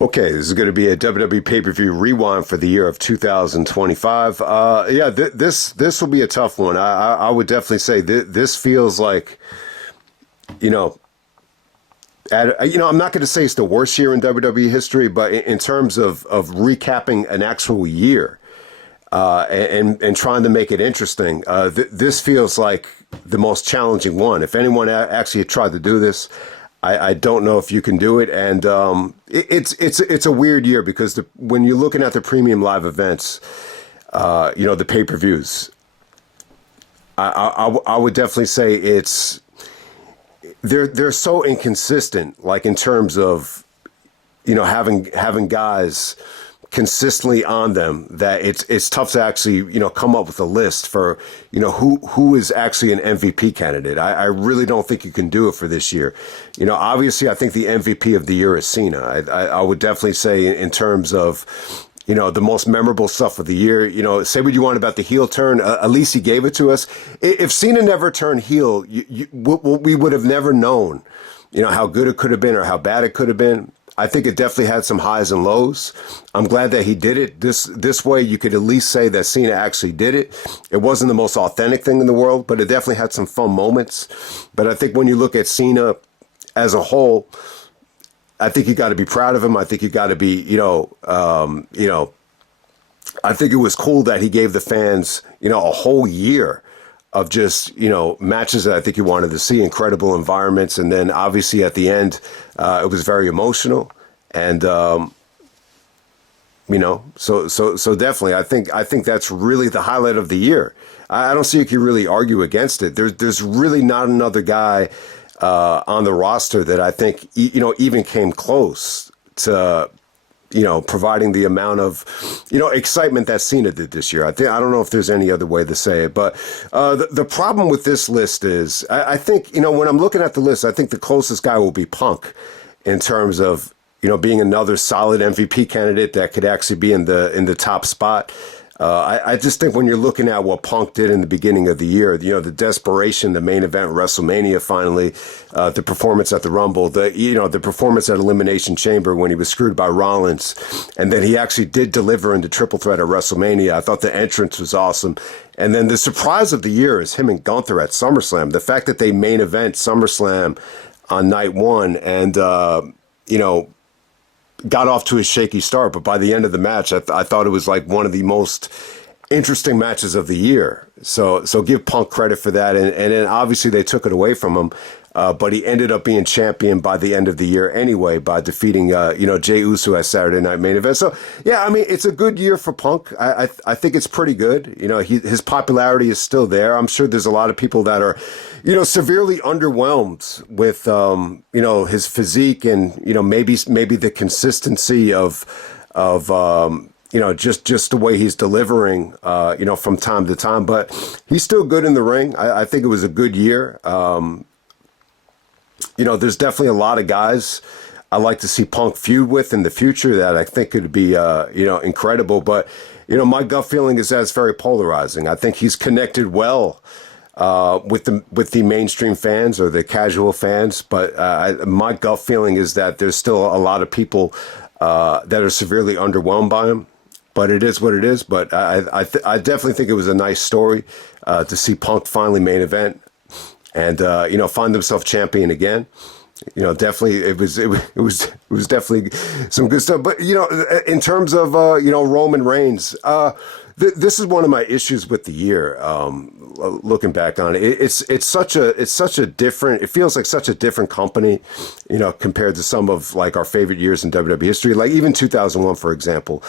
Okay, this is going to be a WWE pay-per-view rewind for the year of 2025. Yeah, this will be a tough one. I would definitely say this feels like, you know, I'm not going to say it's the worst year in WWE history, but in terms of recapping an actual year and trying to make it interesting, this feels like the most challenging one. If anyone actually tried to do this, I don't know if you can do it, and it's a weird year because when you're looking at the premium live events, the pay-per-views, I would definitely say they're so inconsistent, like in terms of having guys consistently on them, that it's tough to actually come up with a list for who is actually an MVP candidate. I really don't think you can do it for this year. Obviously I think the MVP of the year is Cena. I would definitely say in terms of the most memorable stuff of the year. Say what you want about the heel turn. At least he gave it to us. If Cena never turned heel, we would have never known how good it could have been or how bad it could have been. I think it definitely had some highs and lows. I'm glad that he did it. This way you could at least say that Cena actually did it. It wasn't the most authentic thing in the world, but it definitely had some fun moments. But I think when you look at Cena as a whole, I think you got to be proud of him. I think you got to be, I think it was cool that he gave the fans, a whole year of just, matches that I think you wanted to see, incredible environments. And then obviously at the end, it was very emotional. And, so definitely, I think that's really the highlight of the year. I don't see if you really argue against it. There's really not another guy on the roster that I think, even came close to, providing the amount of, excitement that Cena did this year. I don't know if there's any other way to say it, but the problem with this list is I think, when I'm looking at the list, I think the closest guy will be Punk in terms of, being another solid MVP candidate that could actually be in the top spot. I just think when you're looking at what Punk did in the beginning of the year, the desperation, the main event, WrestleMania, finally, the performance at the Rumble, the performance at Elimination Chamber when he was screwed by Rollins, and then he actually did deliver in the triple threat at WrestleMania. I thought the entrance was awesome. And then the surprise of the year is him and Gunther at SummerSlam. The fact that they main event SummerSlam on night one and, got off to a shaky start, but by the end of the match, I thought it was like one of the most interesting matches of the year. So give Punk credit for that. And then obviously they took it away from him, but he ended up being champion by the end of the year anyway by defeating, Jey Uso at Saturday Night Main Event. So yeah, I mean, it's a good year for Punk. I think it's pretty good. His popularity is still there. I'm sure there's a lot of people that are, severely underwhelmed with, his physique and, maybe the consistency of just the way he's delivering, from time to time. But he's still good in the ring. I think it was a good year. There's definitely a lot of guys I like to see Punk feud with in the future that I think could be, incredible. But, my gut feeling is that it's very polarizing. I think he's connected well with the mainstream fans or the casual fans. But my gut feeling is that there's still a lot of people that are severely underwhelmed by him. But it is what it is. But I definitely think it was a nice story to see Punk finally main event and find himself champion again. Definitely it was definitely some good stuff. But in terms of Roman Reigns, this is one of my issues with the year. Looking back on it, it's such a different. It feels like such a different company, compared to some of like our favorite years in WWE history. Like even 2001, for example.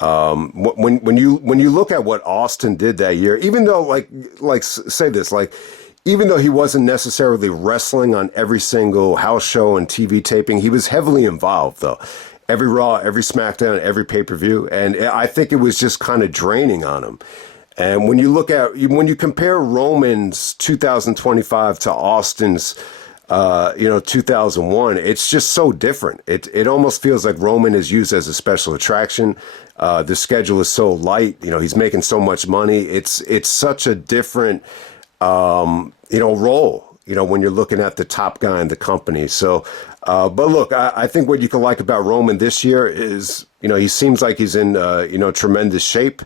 When you look at what Austin did that year, even though even though he wasn't necessarily wrestling on every single house show and TV taping, he was heavily involved though. Every Raw, every SmackDown, every pay-per-view. And I think it was just kind of draining on him. And when you compare Roman's 2025 to Austin's, 2001, it's just so different. It almost feels like Roman is used as a special attraction. The schedule is so light. He's making so much money. It's such a different, role, when you're looking at the top guy in the company. So But look, I think what you can like about Roman this year is, he seems like he's in, tremendous shape.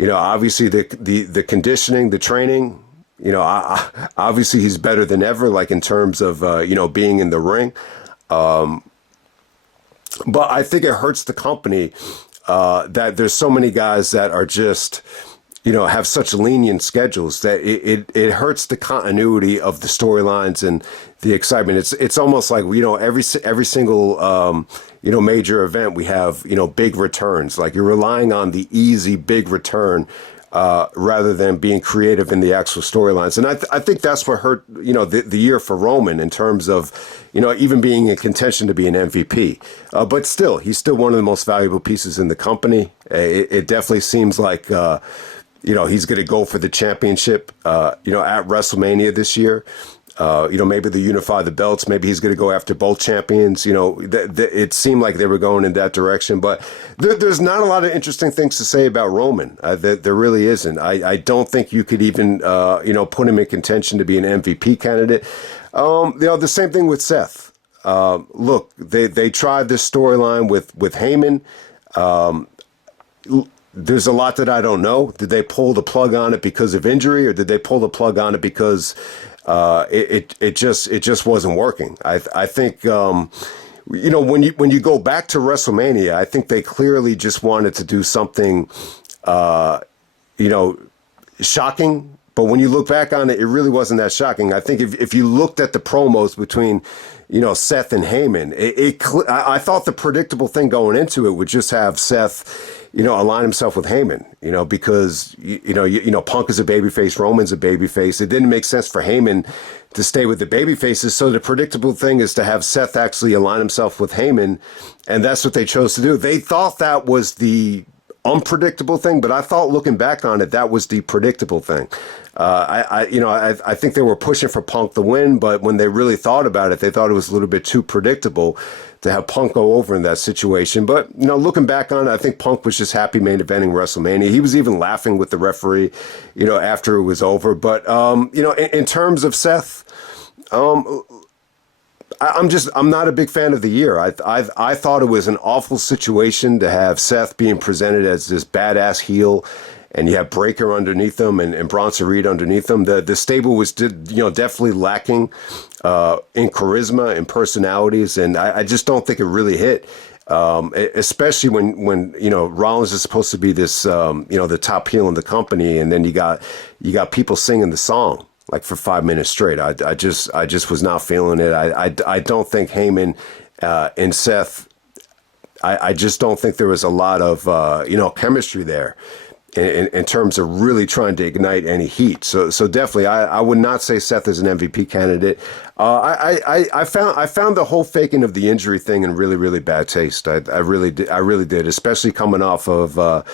Obviously the conditioning, the training, obviously he's better than ever, like in terms of, being in the ring. But I think it hurts the company that there's so many guys that are just, have such lenient schedules that it hurts the continuity of the storylines and the excitement. It's almost like, every single, major event we have, big returns. Like you're relying on the easy big return rather than being creative in the actual storylines. And I think that's what hurt, the year for Roman in terms of, even being in contention to be an MVP. But still, he's still one of the most valuable pieces in the company. It definitely seems like, he's going to go for the championship, at WrestleMania this year. Maybe they unify the belts. Maybe he's going to go after both champions. It seemed like they were going in that direction. But there's not a lot of interesting things to say about Roman. There really isn't. I don't think you could even, put him in contention to be an MVP candidate. The same thing with Seth. Look, they tried this storyline with Heyman. There's a lot that I don't know. Did they pull the plug on it because of injury, or did they pull the plug on it because it just wasn't working? I think when you go back to WrestleMania, I think they clearly just wanted to do something shocking. But when you look back on it, it really wasn't that shocking. I think if you looked at the promos between, Seth and Heyman, I thought the predictable thing going into it would just have Seth, align himself with Heyman, because, Punk is a babyface, Roman's a babyface. It didn't make sense for Heyman to stay with the babyfaces. So the predictable thing is to have Seth actually align himself with Heyman. And that's what they chose to do. They thought that was the unpredictable thing, but I thought looking back on it, that was the predictable thing. I think they were pushing for Punk to win, but when they really thought about it, they thought it was a little bit too predictable to have Punk go over in that situation. But, looking back on it, I think Punk was just happy main eventing WrestleMania. He was even laughing with the referee, after it was over. But, in terms of Seth, I'm not a big fan of the year. I thought it was an awful situation to have Seth being presented as this badass heel, and you have Breaker underneath him and Bronson Reed underneath him. The stable was definitely lacking in charisma and personalities, and I just don't think it really hit. Especially when Rollins is supposed to be this the top heel in the company, and then you got people singing the song like for 5 minutes straight. I just was not feeling it. I don't think Heyman and Seth. I just don't think there was a lot of chemistry there in terms of really trying to ignite any heat. So definitely, I would not say Seth is an MVP candidate. I found the whole faking of the injury thing in really, really bad taste. I really did, especially coming off of the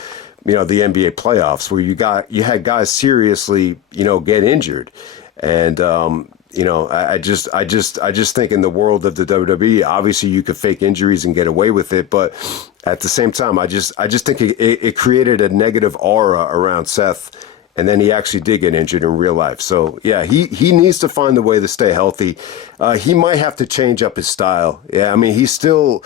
NBA playoffs, where you had guys seriously get injured, and I just think in the world of the WWE, obviously you could fake injuries and get away with it, but at the same time, I just think it created a negative aura around Seth, and then he actually did get injured in real life. So yeah, he needs to find a way to stay healthy. He might have to change up his style. Yeah, I mean, he still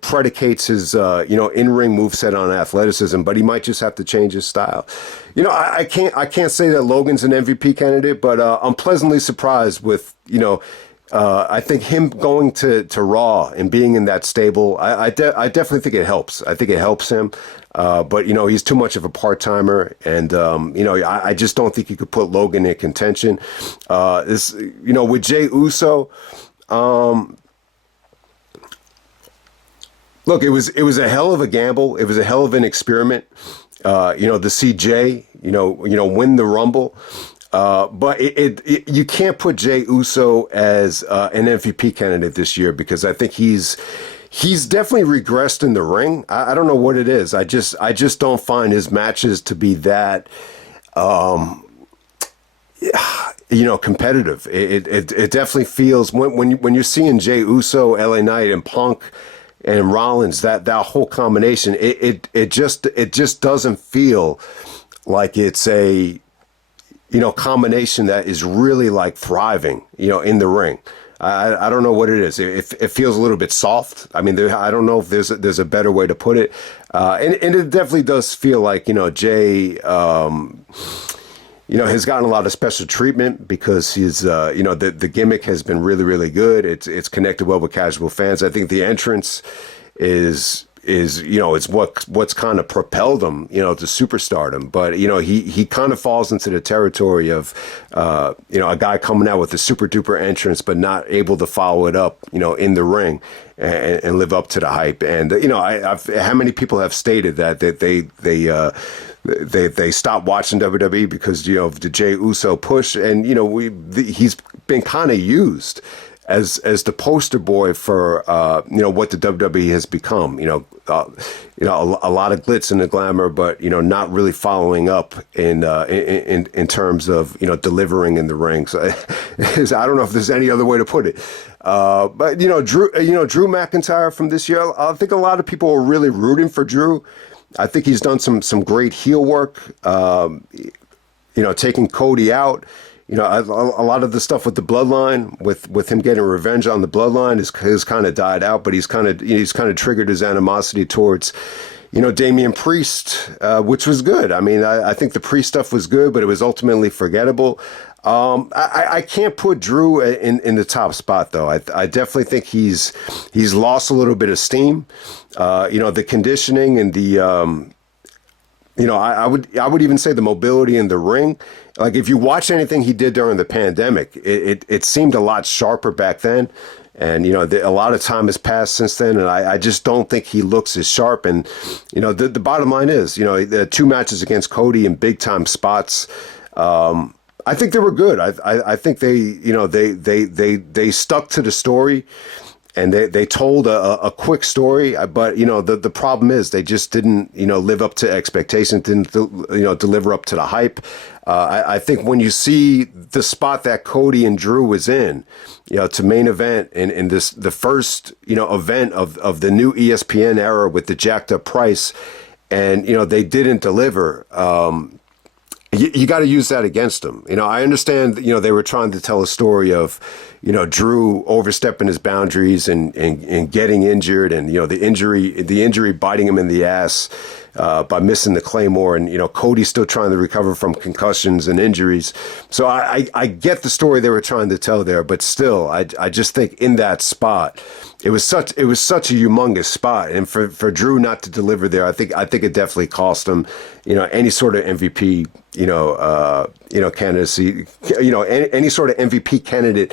predicates his in-ring moveset on athleticism, but he might just have to change his style. I can't say that Logan's an MVP candidate, but I'm pleasantly surprised with I think him going to Raw and being in that stable, I definitely think it helps. I think it helps him. But he's too much of a part-timer, and I just don't think you could put Logan in contention. With Jey Uso, look, it was a hell of a gamble. It was a hell of an experiment. To see Jey, win the Rumble. But you can't put Jey Uso as an MVP candidate this year, because I think he's definitely regressed in the ring. I don't know what it is. I just don't find his matches to be that competitive. It definitely feels when you're seeing Jey Uso, LA Knight, and Punk and Rollins, that whole combination, it just doesn't feel like it's a combination that is really like thriving, in the ring. I don't know what it is. It feels a little bit soft. I mean, I don't know if there's a better way to put it. And it definitely does feel like, Jay, has gotten a lot of special treatment because he's, the gimmick has been really, really good. It's connected well with casual fans. I think the entrance is it's what's kind of propelled him, to superstardom. But, he kind of falls into the territory of, a guy coming out with a super duper entrance, but not able to follow it up, in the ring and live up to the hype. And, how many people have stated that they stopped watching WWE because, of the Jey Uso push. And, he's been kind of used as the poster boy for what the WWE has become. A lot of glitz and the glamour, but not really following up in terms of delivering in the ring. So I don't know if there's any other way to put it. But Drew McIntyre from this year, I think a lot of people are really rooting for Drew. I think he's done some great heel work. Taking Cody out. A lot of the stuff with the bloodline, with him getting revenge on the bloodline, has kind of died out. But he's kind of triggered his animosity towards, Damian Priest, which was good. I mean, I think the Priest stuff was good, but it was ultimately forgettable. I can't put Drew in the top spot though. I definitely think he's lost a little bit of steam. The conditioning and the I would even say the mobility in the ring. Like if you watch anything he did during the pandemic, it seemed a lot sharper back then. And, a lot of time has passed since then. And I just don't think he looks as sharp. And, the bottom line is, the 2 matches against Cody in big time spots. I think they were good. I think they stuck to the story. And they told a quick story, but the problem is they just didn't live up to expectations, didn't deliver up to the hype. I think when you see the spot that Cody and Drew was in, to main event in the first event of the new ESPN era with the jacked up price, and they didn't deliver. You got to use that against them. I understand, they were trying to tell a story of, Drew overstepping his boundaries and getting injured and, the injury biting him in the ass by missing the Claymore and, Cody's still trying to recover from concussions and injuries. So I get the story they were trying to tell there, but still, I just think in that spot, it was such a humongous spot. And for Drew not to deliver there, I think it definitely cost him, any sort of MVP, candidacy, any sort of MVP candidate,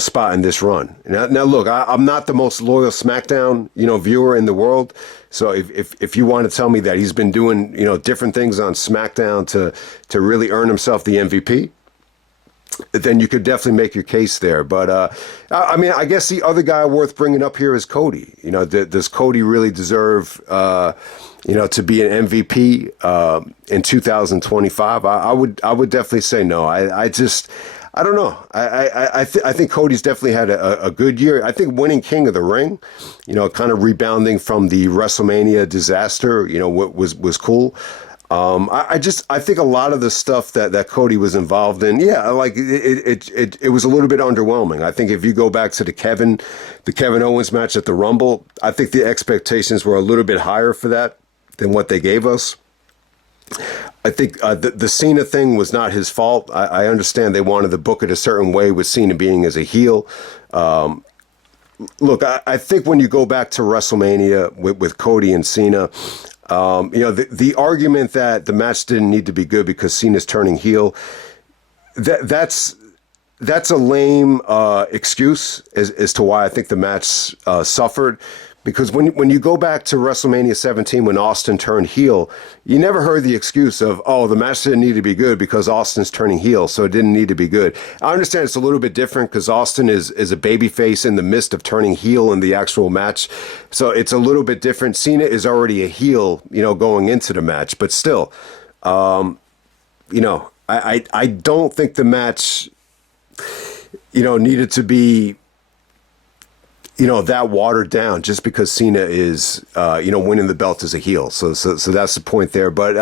spot in this run. Now look, I'm not the most loyal SmackDown, viewer in the world. So if you want to tell me that he's been doing, different things on SmackDown to really earn himself the MVP, then you could definitely make your case there. But, I guess the other guy worth bringing up here is Cody. Does Cody really deserve, to be an MVP in 2025? I would definitely say no. I don't know. I think Cody's definitely had a good year. I think winning King of the Ring, kind of rebounding from the WrestleMania disaster, was cool. I think a lot of the stuff that Cody was involved in, like it was a little bit underwhelming. I think if you go back to the Kevin Owens match at the Rumble, I think the expectations were a little bit higher for that than what they gave us. I think the Cena thing was not his fault. I understand they wanted to book it a certain way with Cena being as a heel. Look, I think when you go back to WrestleMania with Cody and Cena, the argument that the match didn't need to be good because Cena's turning heel, that's a lame excuse as to why I think the match suffered. Because when you go back to WrestleMania 17 when Austin turned heel, you never heard the excuse of, oh, the match didn't need to be good because Austin's turning heel, so it didn't need to be good. I understand it's a little bit different because Austin is a babyface in the midst of turning heel in the actual match. So it's a little bit different. Cena is already a heel, going into the match. But still, I don't think the match, needed to be that watered down just because Cena is, winning the belt as a heel. So that's the point there. But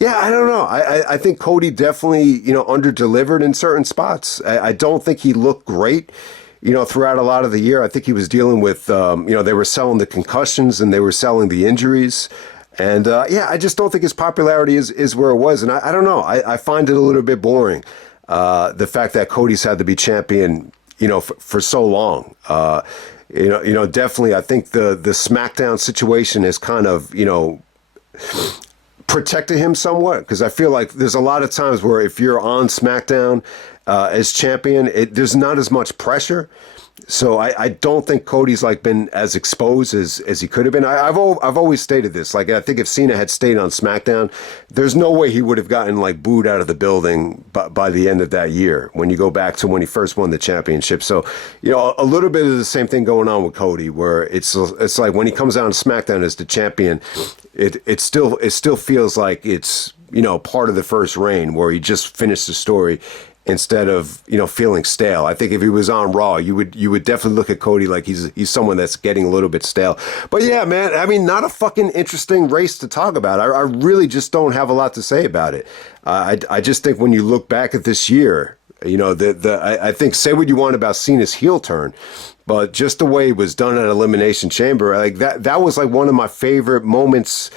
yeah, I don't know. I think Cody definitely, under-delivered in certain spots. I don't think he looked great, throughout a lot of the year. I think he was dealing with, they were selling the concussions and they were selling the injuries. And I just don't think his popularity is where it was. And I don't know. I find it a little bit boring. The fact that Cody's had to be champion, for so long. Definitely, I think the SmackDown situation has kind of, protected him somewhat, because I feel like there's a lot of times where if you're on SmackDown as champion, there's not as much pressure. So I don't think Cody's been as exposed as he could have been. I've always stated this. I think if Cena had stayed on SmackDown, there's no way he would have gotten booed out of the building by the end of that year. When you go back to when he first won the championship, so a little bit of the same thing going on with Cody, where it's like when he comes out on SmackDown as the champion, it still feels like it's part of the first reign where he just finished the story, instead of feeling stale. I think if he was on Raw, you would definitely look at Cody like he's someone that's getting a little bit stale. But yeah, man, I mean, not a fucking interesting race to talk about. I really just don't have a lot to say about it. I just think when you look back at this year, I think, say what you want about Cena's heel turn, but just the way it was done at Elimination Chamber, that was one of my favorite moments,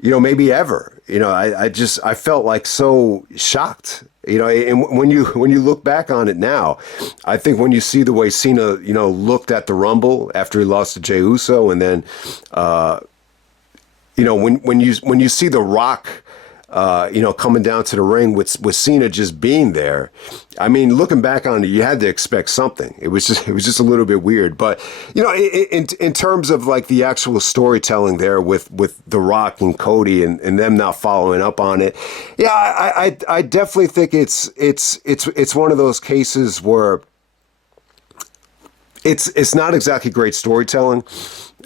maybe ever. I felt so shocked. And when you look back on it now, I think when you see the way Cena, looked at the Rumble after he lost to Jey Uso, and then, when you see The Rock, coming down to the ring with Cena just being there, I mean, looking back on it, you had to expect something. It was just a little bit weird, but in terms of the actual storytelling there with The Rock and Cody and them not following up on it, yeah, I definitely think it's one of those cases where it's not exactly great storytelling.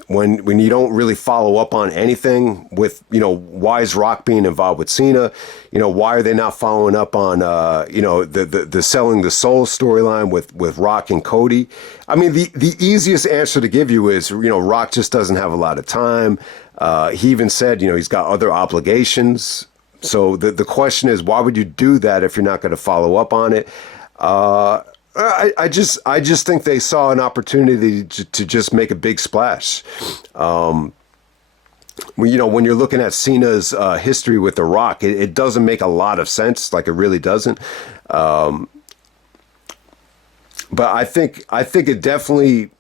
When you don't really follow up on anything with, why is Rock being involved with Cena? Why are they not following up on, the selling the soul storyline with Rock and Cody? I mean, the easiest answer to give you is, Rock just doesn't have a lot of time. He even said, he's got other obligations. So the question is, why would you do that if you're not going to follow up on it? I just think they saw an opportunity to just make a big splash. When you're looking at Cena's history with The Rock, it doesn't make a lot of sense. It really doesn't. But I think it definitely,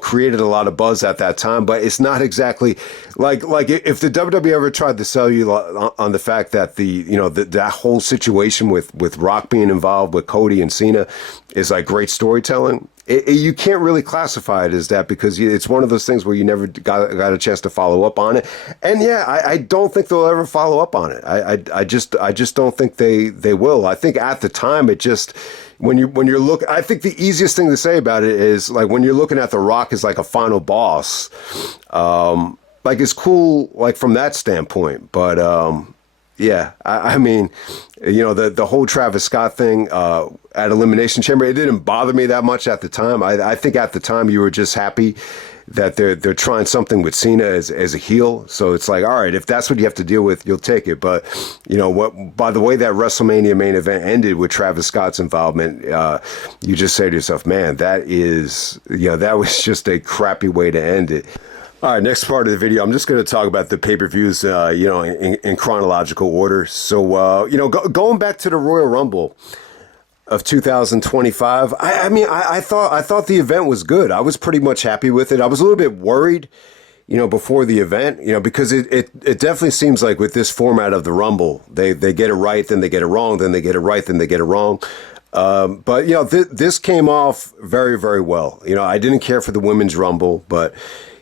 created a lot of buzz at that time, but it's not exactly like if the WWE ever tried to sell you on the fact that that whole situation with Rock being involved with Cody and Cena is great storytelling. You can't really classify it as that, because it's one of those things where you never got a chance to follow up on it. And yeah, I don't think they'll ever follow up on it. I just don't think they will. I think at the time it just, when you're looking, I think the easiest thing to say about it is when you're looking at The Rock as a final boss, it's cool from that standpoint. But yeah, I mean, the whole Travis Scott thing at Elimination Chamber, it didn't bother me that much at the time. I think at the time you were just happy that they're trying something with Cena as a heel. So it's all right, if that's what you have to deal with, you'll take it. But by the way that WrestleMania main event ended with Travis Scott's involvement, you just say to yourself, man, that was just a crappy way to end it. All right, next part of the video, I'm just going to talk about the pay-per-views, in chronological order. So, going back to the Royal Rumble of 2025, I thought the event was good. I was pretty much happy with it. I was a little bit worried, before the event, because it definitely seems like with this format of the Rumble, they get it right, then they get it wrong, then they get it right, then they get it wrong. But this came off very, very well. I didn't care for the Women's Rumble, but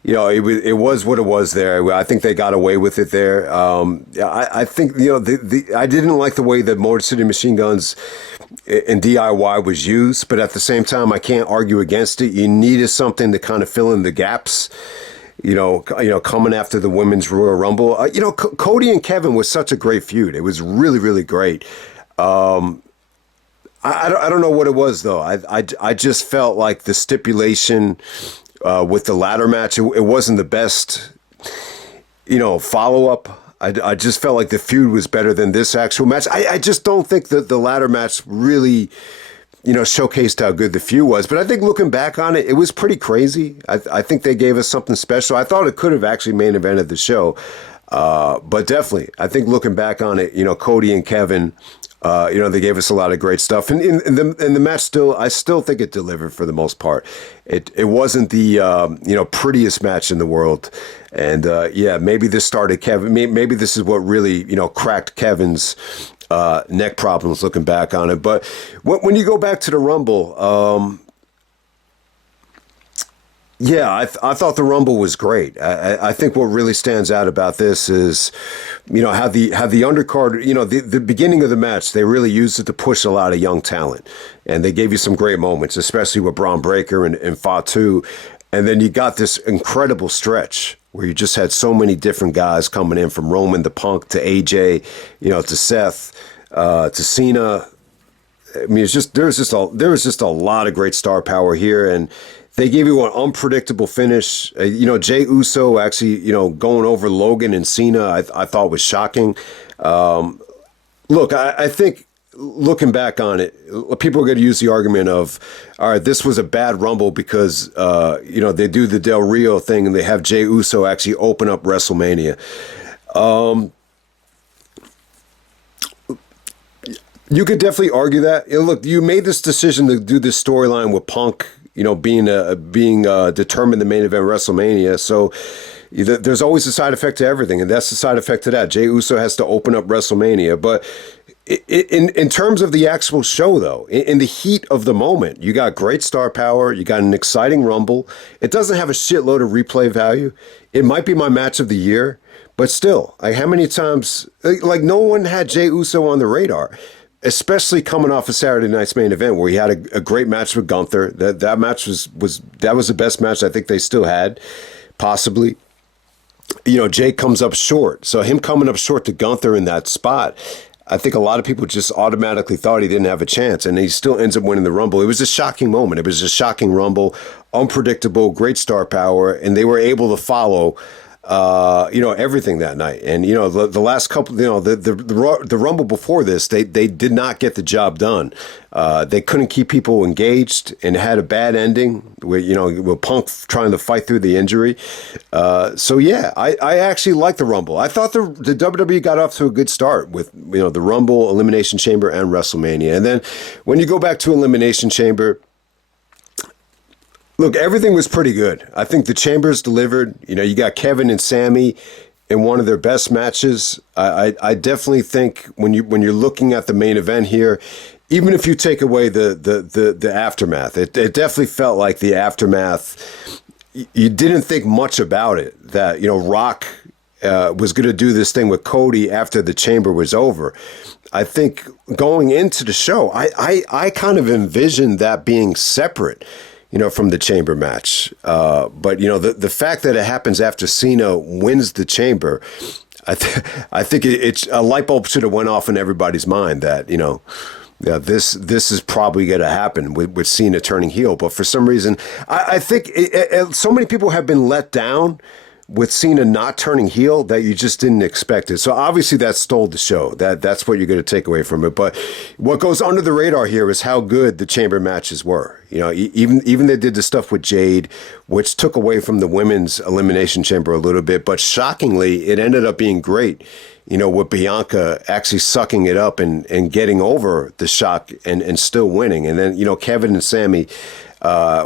it was what it was there. I think they got away with it there. I think, I didn't like the way that Motor City Machine Guns and DIY was used, but at the same time, I can't argue against it. You needed something to kind of fill in the gaps, coming after the Women's Royal Rumble. Cody and Kevin was such a great feud. It was really, really great. I don't know what it was, though. I just felt like the stipulation with the ladder match. It wasn't the best, follow up. I just felt like the feud was better than this actual match. I just don't think that the ladder match really, showcased how good the feud was. But I think looking back on it, it was pretty crazy. I think they gave us something special. I thought it could have actually main evented the show. But definitely, I think looking back on it, Cody and Kevin, they gave us a lot of great stuff. And in the match, I still think it delivered for the most part. It wasn't the prettiest match in the world. And maybe this started Kevin. Maybe this is what really cracked Kevin's neck problems. Looking back on it, but when you go back to the Rumble. I thought the Rumble was great. I think what really stands out about this is, how the undercard, the beginning of the match, they really used it to push a lot of young talent. And they gave you some great moments, especially with Braun Breaker and Fatu. And then you got this incredible stretch where you just had so many different guys coming in, from Roman to Punk to AJ, to Seth, to Cena. I mean, there was just a lot of great star power here, and they gave you an unpredictable finish. Jey Uso actually, going over Logan and Cena, I thought was shocking. Look, I think looking back on it, people are going to use the argument of, all right, this was a bad Rumble because, they do the Del Rio thing and they have Jey Uso actually open up WrestleMania. You could definitely argue that. Look, you made this decision to do this storyline with Punk, being determined the main event WrestleMania. So there's always a side effect to everything, and that's the side effect to that. Jey Uso has to open up WrestleMania. But in terms of the actual show, though, in the heat of the moment, you got great star power. You got an exciting Rumble. It doesn't have a shitload of replay value. It might be my match of the year, but still, like, how many times, like, no one had Jey Uso on the radar, especially coming off of Saturday night's main event where he had a great match with Gunther. That match was the best match I think they still had, possibly. Jay comes up short. So him coming up short to Gunther in that spot, I think a lot of people just automatically thought he didn't have a chance, and he still ends up winning the Rumble. It was a shocking moment. It was a shocking Rumble, unpredictable, great star power, and they were able to follow everything that night. And, the last couple, the Rumble before this, they did not get the job done. They couldn't keep people engaged and had a bad ending with Punk trying to fight through the injury. I actually like the Rumble. I thought the WWE got off to a good start with, the Rumble, Elimination Chamber, and WrestleMania. And then when you go back to Elimination Chamber, look, everything was pretty good. I think the Chambers delivered. You got Kevin and Sammy in one of their best matches. I definitely think when you're looking at the main event here, even if you take away the aftermath, it definitely felt like the aftermath. You didn't think much about it. That Rock was going to do this thing with Cody after the Chamber was over. I think going into the show, I kind of envisioned that being separate, from the Chamber match. But, the fact that it happens after Cena wins the Chamber, I think it's a light bulb should have went off in everybody's mind that, this is probably going to happen with Cena turning heel. But for some reason, I think so many people have been let down with Cena not turning heel that you just didn't expect it. So obviously that stole the show. That's what you're going to take away from it. But what goes under the radar here is how good the Chamber matches were. Even they did the stuff with Jade, which took away from the women's Elimination Chamber a little bit. But shockingly, it ended up being great. With Bianca actually sucking it up and getting over the shock and still winning. And then, Kevin and Sammy,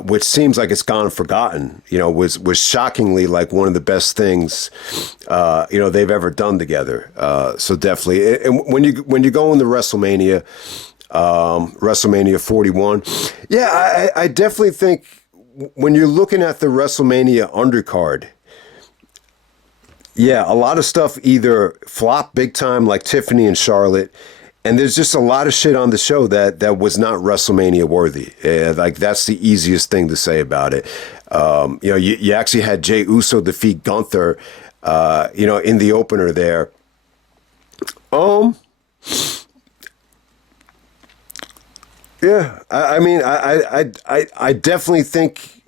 which seems like it's gone forgotten, was shockingly like one of the best things, they've ever done together. So definitely. And when you go into WrestleMania, WrestleMania 41, I definitely think when you're looking at the WrestleMania undercard, a lot of stuff either flopped big time like Tiffany and Charlotte, and there's just a lot of shit on the show that was not WrestleMania worthy. Like that's the easiest thing to say about it. You actually had Jey Uso defeat Gunther, in the opener there. I mean, I definitely think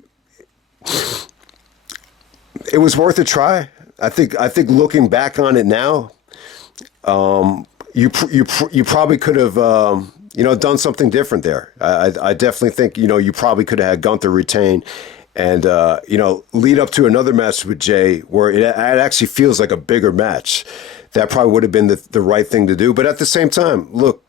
it was worth a try. I think looking back on it now, you probably could have done something different there. I definitely think you probably could have had Gunther retain and lead up to another match with Jay where it actually feels like a bigger match. That probably would have been the right thing to do. But at the same time, look,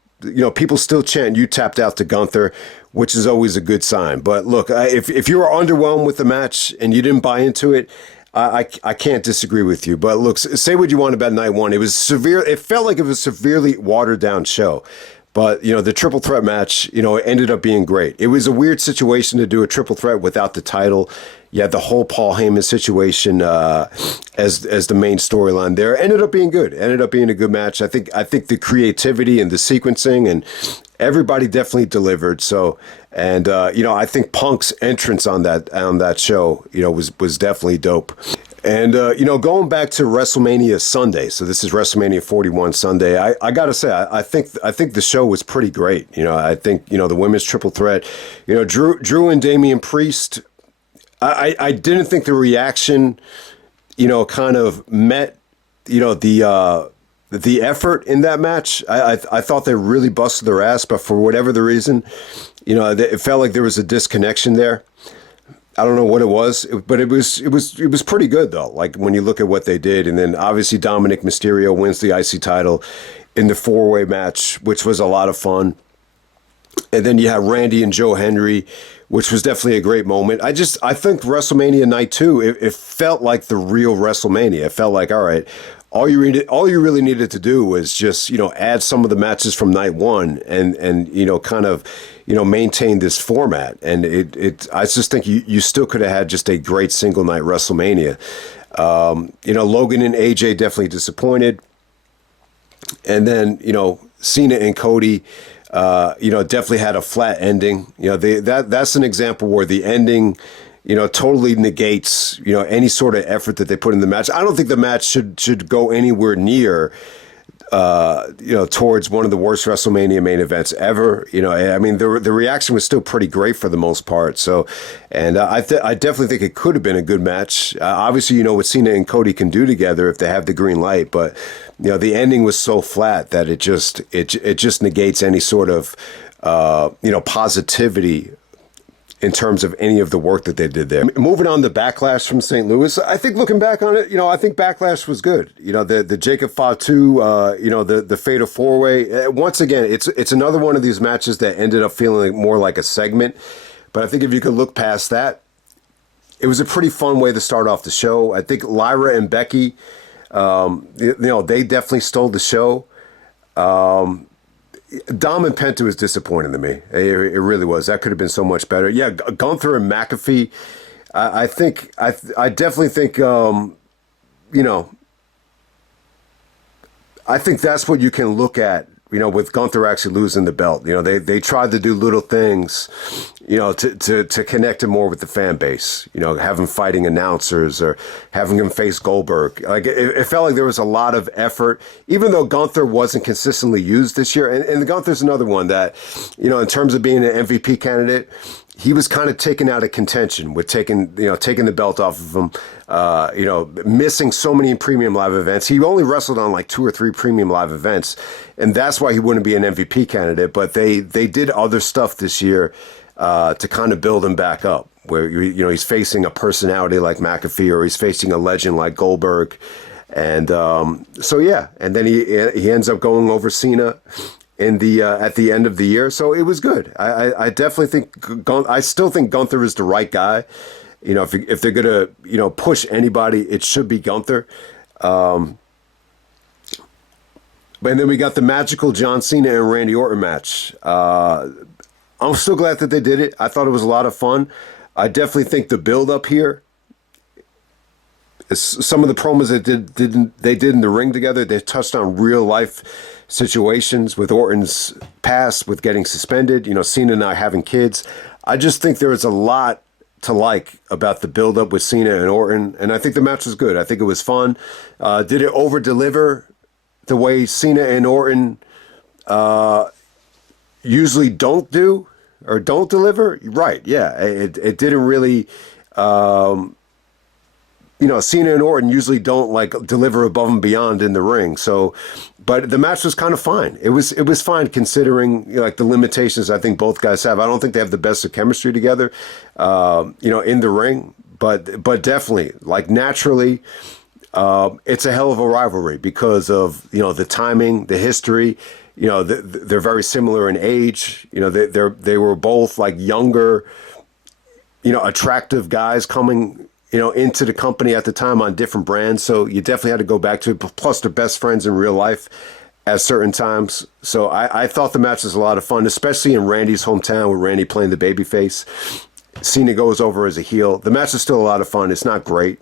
people still chant you tapped out to Gunther, which is always a good sign. But look, if you were underwhelmed with the match and you didn't buy into it, I can't disagree with you. But look, say what you want about night one. It was severe. It felt like it was a severely watered down show. But, the triple threat match, it ended up being great. It was a weird situation to do a triple threat without the title. You had the whole Paul Heyman situation as the main storyline there. Ended up being good. Ended up being a good match. I think the creativity and the sequencing and everybody definitely delivered. So, and I think Punk's entrance on that show, was definitely dope. And, going back to WrestleMania Sunday, so this is WrestleMania 41 Sunday, I got to say, I think the show was pretty great. I think, the women's triple threat, Drew and Damian Priest, I didn't think the reaction, kind of met, the effort in that match. I thought they really busted their ass, but for whatever the reason, it felt like there was a disconnection there. I don't know what it was, but it was pretty good though. Like when you look at what they did, and then obviously Dominic Mysterio wins the IC title in the 4-way match, which was a lot of fun. And then you have Randy and Joe Henry, which was definitely a great moment. I think WrestleMania Night 2, it felt like the real WrestleMania. It felt like, all right, all you really needed to do was just, add some of the matches from night one and kind of, maintain this format. And I just think you still could have had just a great single night WrestleMania. Logan and AJ definitely disappointed. And then, Cena and Cody, definitely had a flat ending. That's an example where the ending, totally negates, any sort of effort that they put in the match. I don't think the match should go anywhere near, towards one of the worst WrestleMania main events ever. I mean, the reaction was still pretty great for the most part. So, and I definitely think it could have been a good match. Obviously, what Cena and Cody can do together if they have the green light, but the ending was so flat that it just negates any sort of, positivity in terms of any of the work that they did there. Moving on to Backlash from St. Louis, I think looking back on it, I think Backlash was good. The Jacob Fatu, the Fatal 4-Way. Once again, it's another one of these matches that ended up feeling more like a segment. But I think if you could look past that, it was a pretty fun way to start off the show. I think Lyra and Becky, they definitely stole the show. Dom and Penta was disappointing to me. It really was. That could have been so much better. Yeah, Gunther and McAfee. I definitely think, I think that's what you can look at, with Gunther actually losing the belt. They tried to do little things, to connect him more with the fan base, have him fighting announcers or having him face Goldberg. Like it felt like there was a lot of effort, even though Gunther wasn't consistently used this year. And Gunther's another one that, in terms of being an MVP candidate, he was kind of taken out of contention with taking the belt off of him, missing so many premium live events. He only wrestled on like 2 or 3 premium live events, and that's why he wouldn't be an MVP candidate. But they did other stuff this year to kind of build him back up, where he's facing a personality like McAfee, or he's facing a legend like Goldberg, and so yeah, and then he ends up going over Cena in the at the end of the year. So it was good. I definitely think I still think Gunther is the right guy. If they're gonna push anybody, it should be Gunther. But then we got the magical John Cena and Randy Orton match. I'm still glad that they did it. I thought it was a lot of fun. I definitely think the build up here, some of the promos they did in the ring together, they touched on real life situations with Orton's past, with getting suspended, Cena and I having kids. I just think there was a lot to like about the build-up with Cena and Orton, and I think the match was good. I think it was fun. Did it over-deliver the way Cena and Orton usually don't do or don't deliver? Right, yeah. It didn't really Cena and Orton usually don't like deliver above and beyond in the ring. So, but the match was kind of fine. It was fine considering like the limitations I think both guys have. I don't think they have the best of chemistry together, in the ring. But definitely, like naturally, it's a hell of a rivalry because of the timing, the history. They're very similar in age. They were both like younger, attractive guys coming into the company at the time on different brands. So you definitely had to go back to it. Plus, they're best friends in real life at certain times. So I thought the match was a lot of fun, especially in Randy's hometown with Randy playing the babyface. Cena goes over as a heel. The match is still a lot of fun. It's not great.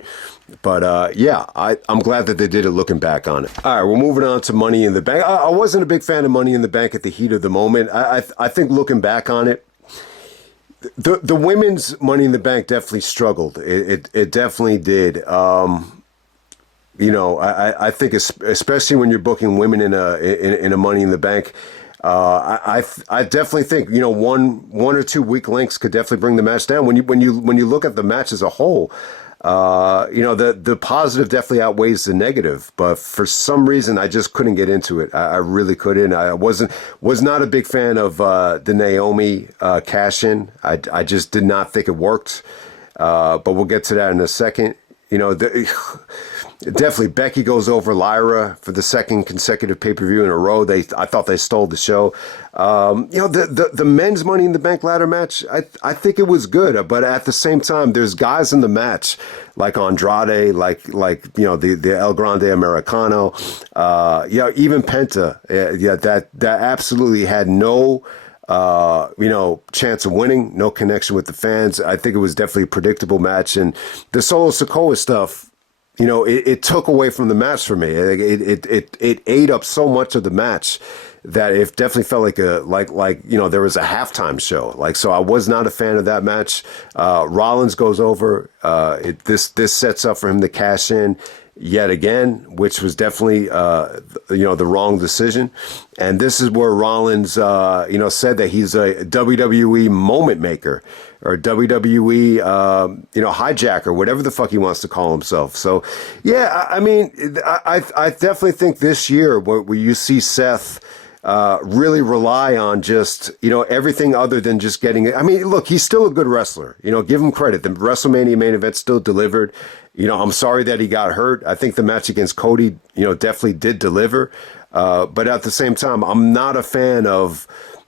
But I'm glad that they did it looking back on it. All right, we're moving on to Money in the Bank. I wasn't a big fan of Money in the Bank at the heat of the moment. I think looking back on it, the women's Money in the Bank definitely struggled. It definitely did. I think especially when you're booking women in a Money in the Bank, I definitely think one or two weak links could definitely bring the match down. When you look at the match as a whole, the positive definitely outweighs the negative. But for some reason, I just couldn't get into it. I really couldn't. I was not a big fan of the Naomi cash in. I just did not think it worked. But we'll get to that in a second. Definitely Becky goes over Lyra for the second consecutive pay-per-view in a row. I thought they stole the show. The men's Money in the Bank ladder match, I think it was good, but at the same time, there's guys in the match like Andrade, like the El Grande Americano, even Penta, that absolutely had no chance of winning, no connection with the fans. I think it was definitely a predictable match, and the Solo Sikoa stuff. It took away from the match for me. It ate up so much of the match that it definitely felt like there was a halftime show. So I was not a fan of that match. Rollins goes over. This sets up for him to cash in yet again, which was definitely the wrong decision. And this is where Rollins said that he's a WWE moment maker, or WWE hijacker, whatever the fuck he wants to call himself. So yeah, I mean, I definitely think this year where you see Seth really rely on just everything other than just getting it. I mean, look, he's still a good wrestler. Give him credit. The WrestleMania main event still delivered. I'm sorry that he got hurt. I think the match against Cody, definitely did deliver. But at the same time, I'm not a fan of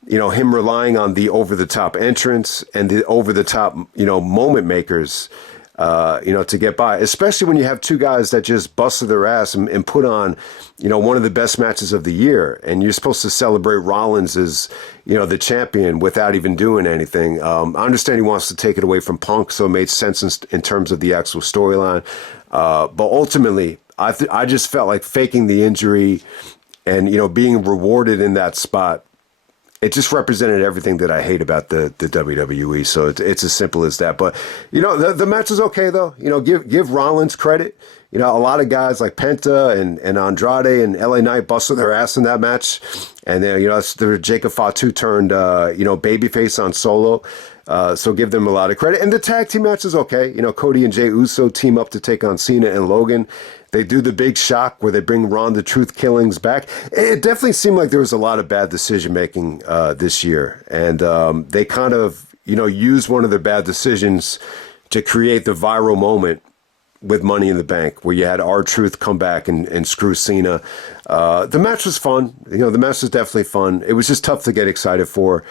him relying on the over-the-top entrance and the over-the-top, moment makers, to get by, especially when you have two guys that just busted their ass and put on, one of the best matches of the year. And you're supposed to celebrate Rollins as, the champion without even doing anything. I understand he wants to take it away from Punk, so it made sense in terms of the actual storyline. But ultimately, I just felt like faking the injury and, being rewarded in that spot. It just represented everything that I hate about the WWE. So it's as simple as that. But, the match was okay, though. Give Rollins credit. A lot of guys like Penta and Andrade and LA Knight busted their ass in that match. And then, Jacob Fatu turned, babyface on Solo. So give them a lot of credit. And the tag team match is okay. Cody and Jey Uso team up to take on Cena and Logan. They do the big shock where they bring Ron the Truth Killings back. It definitely seemed like there was a lot of bad decision making this year. And they kind of, used one of their bad decisions to create the viral moment with Money in the Bank, where you had R-Truth come back and screw Cena. The match was fun. The match was definitely fun. It was just tough to get excited for.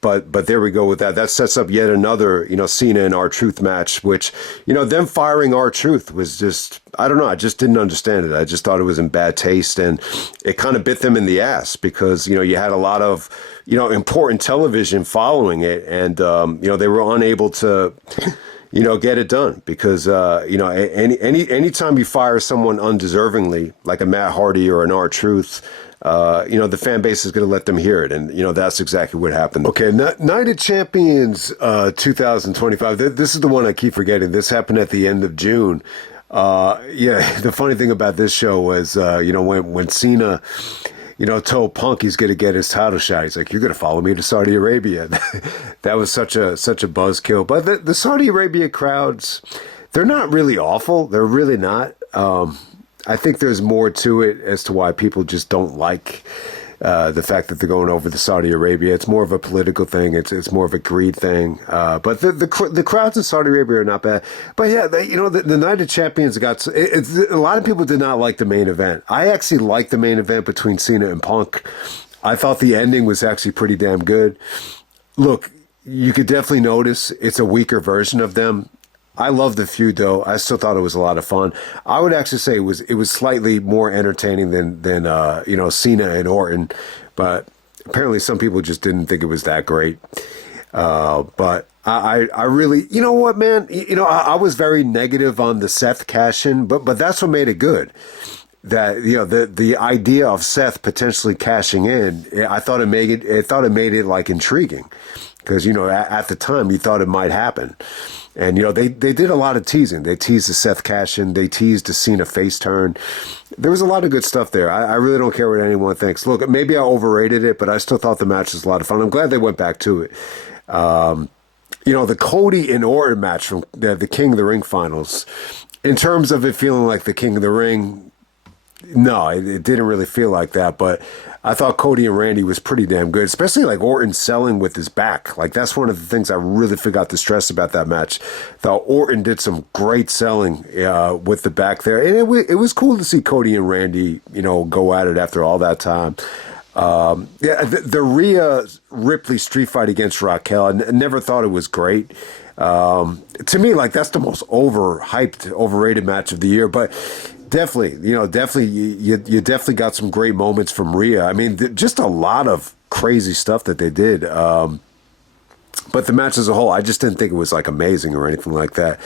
But there we go with that. That sets up yet another, Cena and R-Truth match, which, them firing R-Truth was just, I don't know. I just didn't understand it. I just thought it was in bad taste, and it kind of bit them in the ass because, you had a lot of, important television following it, and, they were unable to, get it done because, anytime you fire someone undeservingly, like a Matt Hardy or an R-Truth, the fan base is going to let them hear it. And, that's exactly what happened. Okay, Night of Champions 2025. This is the one I keep forgetting. This happened at the end of June. The funny thing about this show was, when Cena, told Punk he's going to get his title shot. He's like, "You're going to follow me to Saudi Arabia." That was such a buzzkill. But the Saudi Arabia crowds, they're not really awful. They're really not. I think there's more to it as to why people just don't like the fact that they're going over to Saudi Arabia. It's more of a political thing. It's more of a greed thing. But the crowds in Saudi Arabia are not bad. But yeah, the Night of Champions a lot of people did not like the main event. I actually liked the main event between Cena and Punk. I thought the ending was actually pretty damn good. Look, you could definitely notice it's a weaker version of them. I love the feud, though. I still thought it was a lot of fun. I would actually say it was slightly more entertaining than Cena and Orton, but apparently some people just didn't think it was that great. But I really, you know what, man? I was very negative on the Seth cash-in, but that's what made it good. That the idea of Seth potentially cashing in, I thought it made it like intriguing, because at the time you thought it might happen. And, they did a lot of teasing. They teased the Seth cash-in. They teased the Cena face turn. There was a lot of good stuff there. I really don't care what anyone thinks. Look, maybe I overrated it, but I still thought the match was a lot of fun. I'm glad they went back to it. The Cody and Orton match from the King of the Ring finals, in terms of it feeling like the King of the Ring, no, it didn't really feel like that. But I thought Cody and Randy was pretty damn good, especially like Orton selling with his back. Like, that's one of the things I really forgot to stress about that match. Thought Orton did some great selling with the back there. And it was cool to see Cody and Randy, go at it after all that time. The Rhea Ripley street fight against Raquel, I never thought it was great. To me, like, that's the most overhyped, overrated match of the year. But definitely, you definitely got some great moments from Rhea. I mean, just a lot of crazy stuff that they did. But the match as a whole, I just didn't think it was like amazing or anything like that.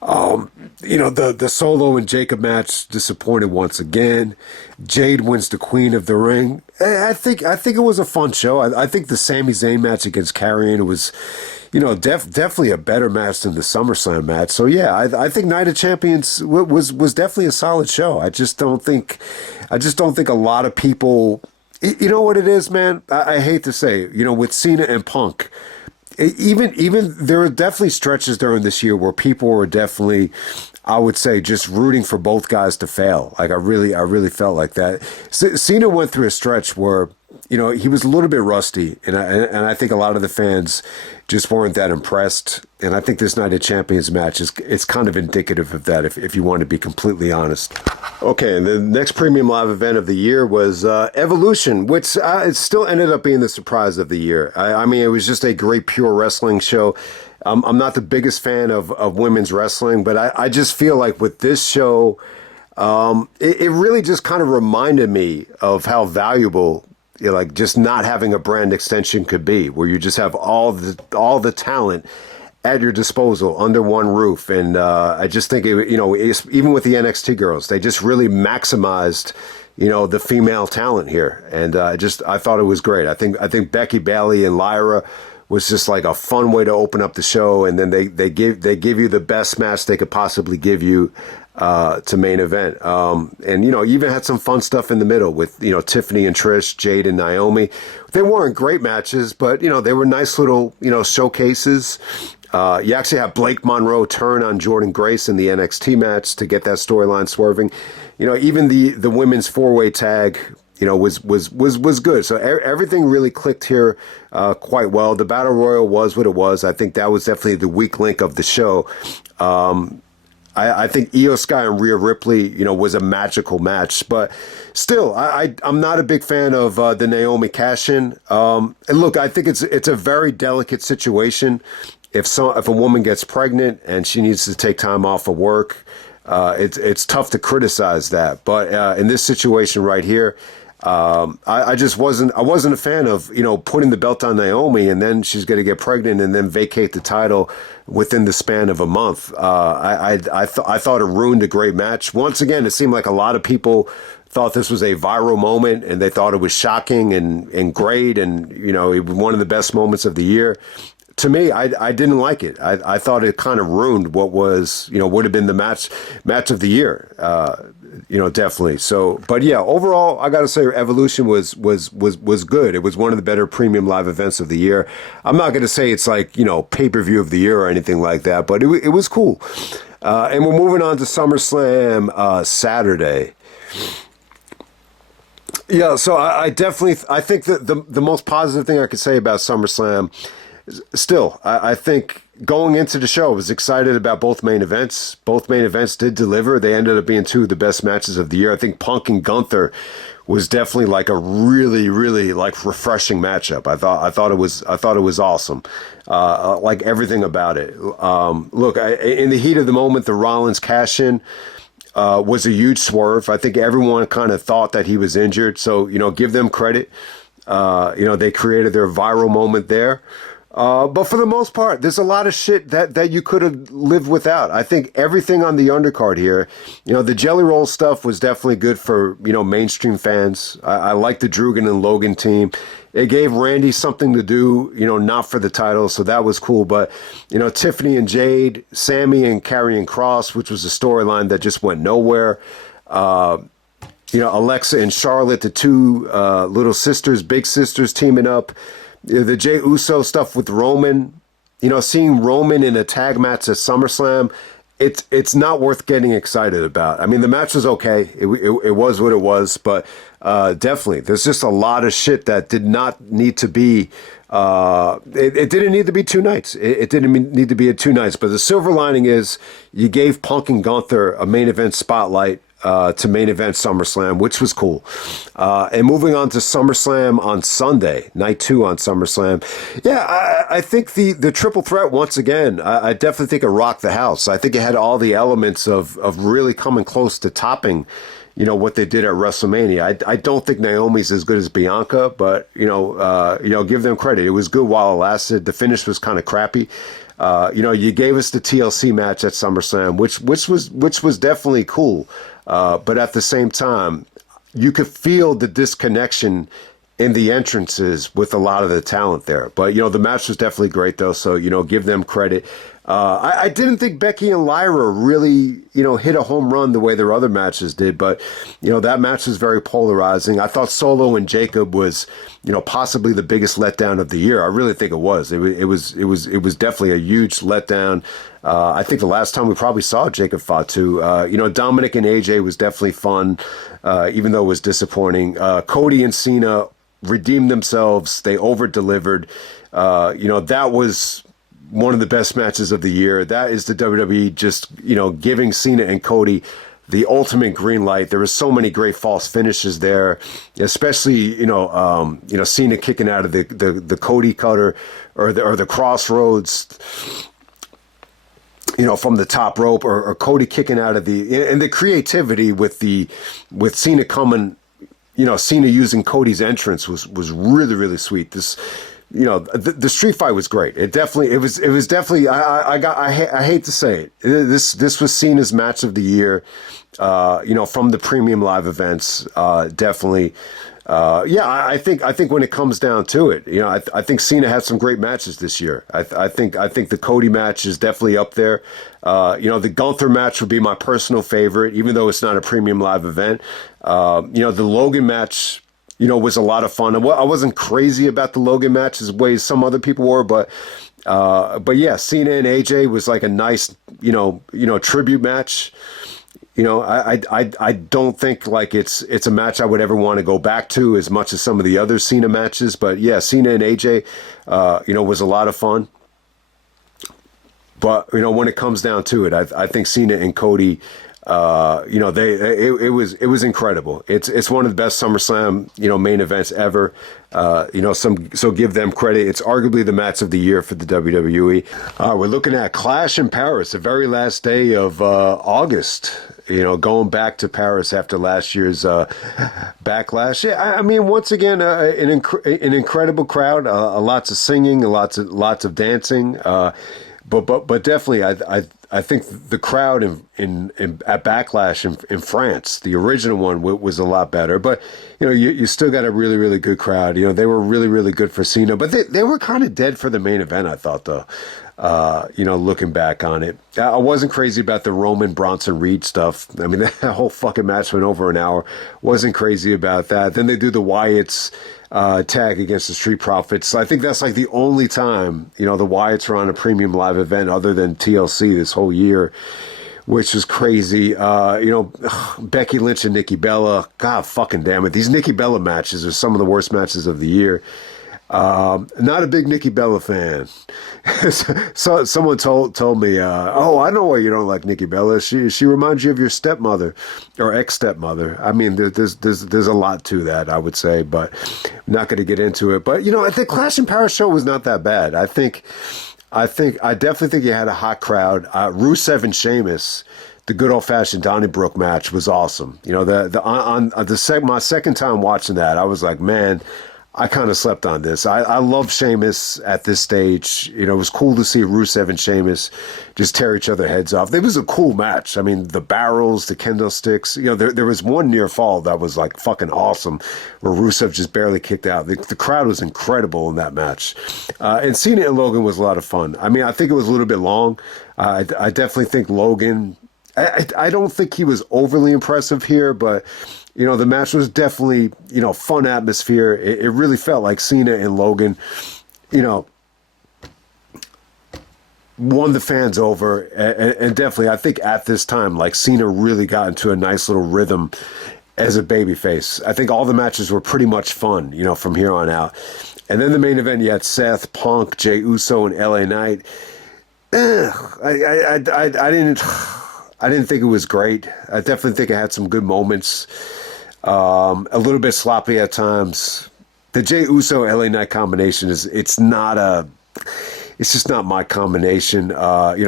The Solo and Jacob match disappointed once again. Jade wins the Queen of the Ring. I think it was a fun show. I think the Sami Zayn match against Karrion was, definitely a better match than the SummerSlam match. So yeah, I think Night of Champions was definitely a solid show. I just don't think a lot of people. You know what it is, man? I hate to say it, with Cena and Punk. Even there were definitely stretches during this year where people were definitely, I would say, just rooting for both guys to fail. Like, I really felt like that. Cena went through a stretch where, he was a little bit rusty, and I think a lot of the fans just weren't that impressed. And I think this Night of Champions match it's kind of indicative of that, if you want to be completely honest. Okay, and the next premium live event of the year was Evolution, which it still ended up being the surprise of the year. I mean, it was just a great pure wrestling show. I'm not the biggest fan of women's wrestling, but I just feel like with this show, it really just kind of reminded me of how valuable, like, just not having a brand extension could be, where you just have all the talent at your disposal under one roof. And I just think even with the NXT girls, they just really maximized the female talent here, and I thought it was great. I think Becky Bailey and Lyra was just like a fun way to open up the show, and then they give you the best match they could possibly give you to main event. And even had some fun stuff in the middle with Tiffany and Trish, Jade and Naomi. They weren't great matches, but they were nice little showcases. You actually have Blake Monroe turn on Jordynne Grace in the NXT match to get that storyline swerving. Even the women's four-way tag, was good. So everything really clicked here quite well. The Battle Royal was what it was. I think that was definitely the weak link of the show. I think Io Sky and Rhea Ripley, was a magical match. But still, I'm not a big fan of the Naomi cash-in. And look, I think it's a very delicate situation. If a woman gets pregnant and she needs to take time off of work, it's tough to criticize that. But in this situation right here, I just wasn't a fan of putting the belt on Naomi and then she's going to get pregnant and then vacate the title within the span of a month. I thought it ruined a great match. Once again, it seemed like a lot of people thought this was a viral moment and they thought it was shocking and great and one of the best moments of the year. to me, I didn't like it. I thought it kind of ruined what was, would have been the match of the year. Definitely. So, but yeah, overall, I got to say, Evolution was good. It was one of the better premium live events of the year. I'm not going to say it's like pay-per-view of the year or anything like that, but it was cool. And we're moving on to SummerSlam Saturday. Yeah, so I think that the most positive thing I could say about SummerSlam, still, I think going into the show, I was excited about both main events. Both main events did deliver. They ended up being two of the best matches of the year. I think Punk and Gunther was definitely like a really, really like refreshing matchup. I thought it was awesome. Like everything about it. Look, in the heat of the moment, the Rollins cash-in was a huge swerve. I think everyone kind of thought that he was injured. So, give them credit. They created their viral moment there. But for the most part, there's a lot of shit that you could have lived without. I think everything on the undercard here, the Jelly Roll stuff was definitely good for, mainstream fans. I like the Drugan and Logan team. It gave Randy something to do, not for the title, so that was cool. But, Tiffany and Jade, Sammy and Karrion Kross, which was a storyline that just went nowhere. Alexa and Charlotte, the two little sisters, big sisters teaming up. The Jey Uso stuff with Roman, seeing Roman in a tag match at SummerSlam, it's not worth getting excited about. I mean, the match was okay. It was what it was, but definitely, there's just a lot of shit that did not need to be. It didn't need to be two nights. It didn't need to be 2 nights. But the silver lining is you gave Punk and Gunther a main event spotlight. To main event SummerSlam, which was cool. And moving on to SummerSlam on Sunday, night 2 on SummerSlam. Yeah, I think the triple threat, once again, I definitely think it rocked the house. I think it had all the elements of really coming close to topping, what they did at WrestleMania. I don't think Naomi's as good as Bianca, but, give them credit. It was good while it lasted. The finish was kind of crappy. You gave us the TLC match at SummerSlam, which was definitely cool. But at the same time, you could feel the disconnection in the entrances with a lot of the talent there. But, the match was definitely great, though, so, give them credit. I didn't think Becky and Lyra really, hit a home run the way their other matches did, but, that match was very polarizing. I thought Solo and Jacob was, possibly the biggest letdown of the year. I really think it was. It was definitely a huge letdown. I think the last time we probably saw Jacob Fatu, Dominic and AJ was definitely fun, even though it was disappointing. Cody and Cena redeemed themselves. They over-delivered. That was one of the best matches of the year. That is the WWE just, giving Cena and Cody the ultimate green light. There were so many great false finishes there, especially, Cena kicking out of the Cody cutter or the crossroads, from the top rope, or Cody kicking out of the creativity with Cena coming, Cena using Cody's entrance was really, really sweet. The street fight was great. It was definitely, I hate to say it. This was Cena's match of the year, from the premium live events, definitely. I think when it comes down to it, I think Cena had some great matches this year. I think the Cody match is definitely up there. The Gunther match would be my personal favorite, even though it's not a premium live event. The Logan match, was a lot of fun. I wasn't crazy about the Logan match as way some other people were, but yeah, Cena and AJ was like a nice, tribute match. I don't think like it's a match I would ever want to go back to as much as some of the other Cena matches, but yeah, Cena and AJ, was a lot of fun. But when it comes down to it, I think Cena and Cody, it was incredible. It's one of the best SummerSlam, main events ever. So give them credit. It's arguably the match of the year for the WWE. We're looking at Clash in Paris, the very last day of August. Going back to Paris after last year's backlash. Yeah, I mean, once again, an incredible crowd, lots of singing, lots of dancing. But definitely, I think the crowd in at Backlash in France, the original one was a lot better. But you still got a really really good crowd. They were really really good for Cena, but they were kind of dead for the main event. I thought though. Looking back on it, I wasn't crazy about the Roman Bronson Reed stuff. I mean, that whole fucking match went over an hour. Wasn't crazy about that. Then they do the Wyatts tag against the Street Profits. I think that's like the only time, the Wyatts are on a premium live event other than TLC this whole year, which was crazy. Becky Lynch and Nikki Bella. God fucking damn it. These Nikki Bella matches are some of the worst matches of the year. Not a big Nikki Bella fan. So someone told me, oh, I know why you don't like Nikki Bella. She reminds you of your stepmother or ex-stepmother. I mean, there's a lot to that, I would say, but I'm not going to get into it. But I think Clash in Paris show was not that bad. I definitely think you had a hot crowd. Rusev and Sheamus, the good old fashioned Donnybrook match was awesome. My second time watching that, I was like, man, I kind of slept on this. I love Sheamus at this stage. It was cool to see Rusev and Sheamus just tear each other heads off. It was a cool match. I mean, the barrels, the kendo sticks. There was one near fall that was like fucking awesome, where Rusev just barely kicked out. The crowd was incredible in that match. And Cena and Logan was a lot of fun. I mean, I think it was a little bit long. I definitely think Logan. I don't think he was overly impressive here, but. The match was definitely, fun atmosphere. It really felt like Cena and Logan, won the fans over. And definitely, I think at this time, like Cena really got into a nice little rhythm as a babyface. I think all the matches were pretty much fun, from here on out. And then the main event, you had Seth, Punk, Jey Uso, and LA Knight. I didn't think it was great. I definitely think it had some good moments. A little bit sloppy at times. The Jey Uso LA Knight combination it's just not my combination.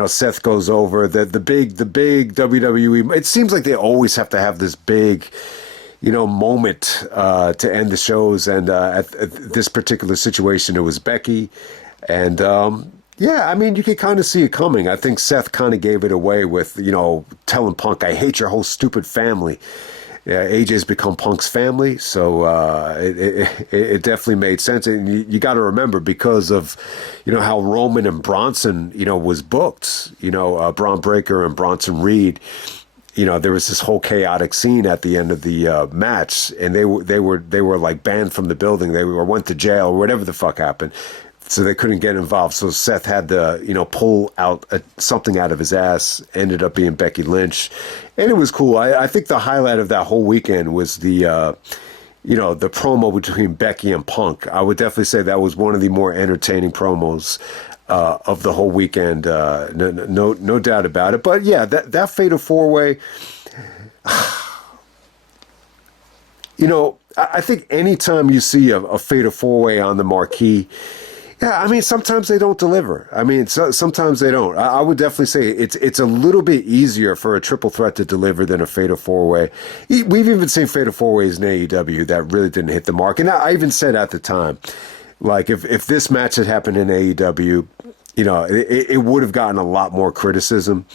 Seth goes over the big WWE. It seems like they always have to have this big, moment to end the shows. And at this particular situation, it was Becky. And yeah, I mean, you could kind of see it coming. I think Seth kind of gave it away with, telling Punk, I hate your whole stupid family. Yeah, AJ's become Punk's family, so it definitely made sense. And you got to remember, because of how Roman and Bronson was booked, Braun Breaker and Bronson Reed, there was this whole chaotic scene at the end of the match, and they were like banned from the building. They went to jail or whatever the fuck happened. So they couldn't get involved. So Seth had to, pull out something out of his ass. Ended up being Becky Lynch, and it was cool. I think the highlight of that whole weekend was the promo between Becky and Punk. I would definitely say that was one of the more entertaining promos of the whole weekend. No doubt about it. But yeah, that Fatal 4-Way. I think anytime you see a Fatal 4-Way on the marquee. Yeah, I mean, sometimes they don't deliver. I mean, sometimes they don't. I would definitely say it's a little bit easier for a triple threat to deliver than a Fatal 4-Way. We've even seen Fatal 4-Ways in AEW that really didn't hit the mark. And I even said at the time, like, if this match had happened in AEW, it would have gotten a lot more criticism.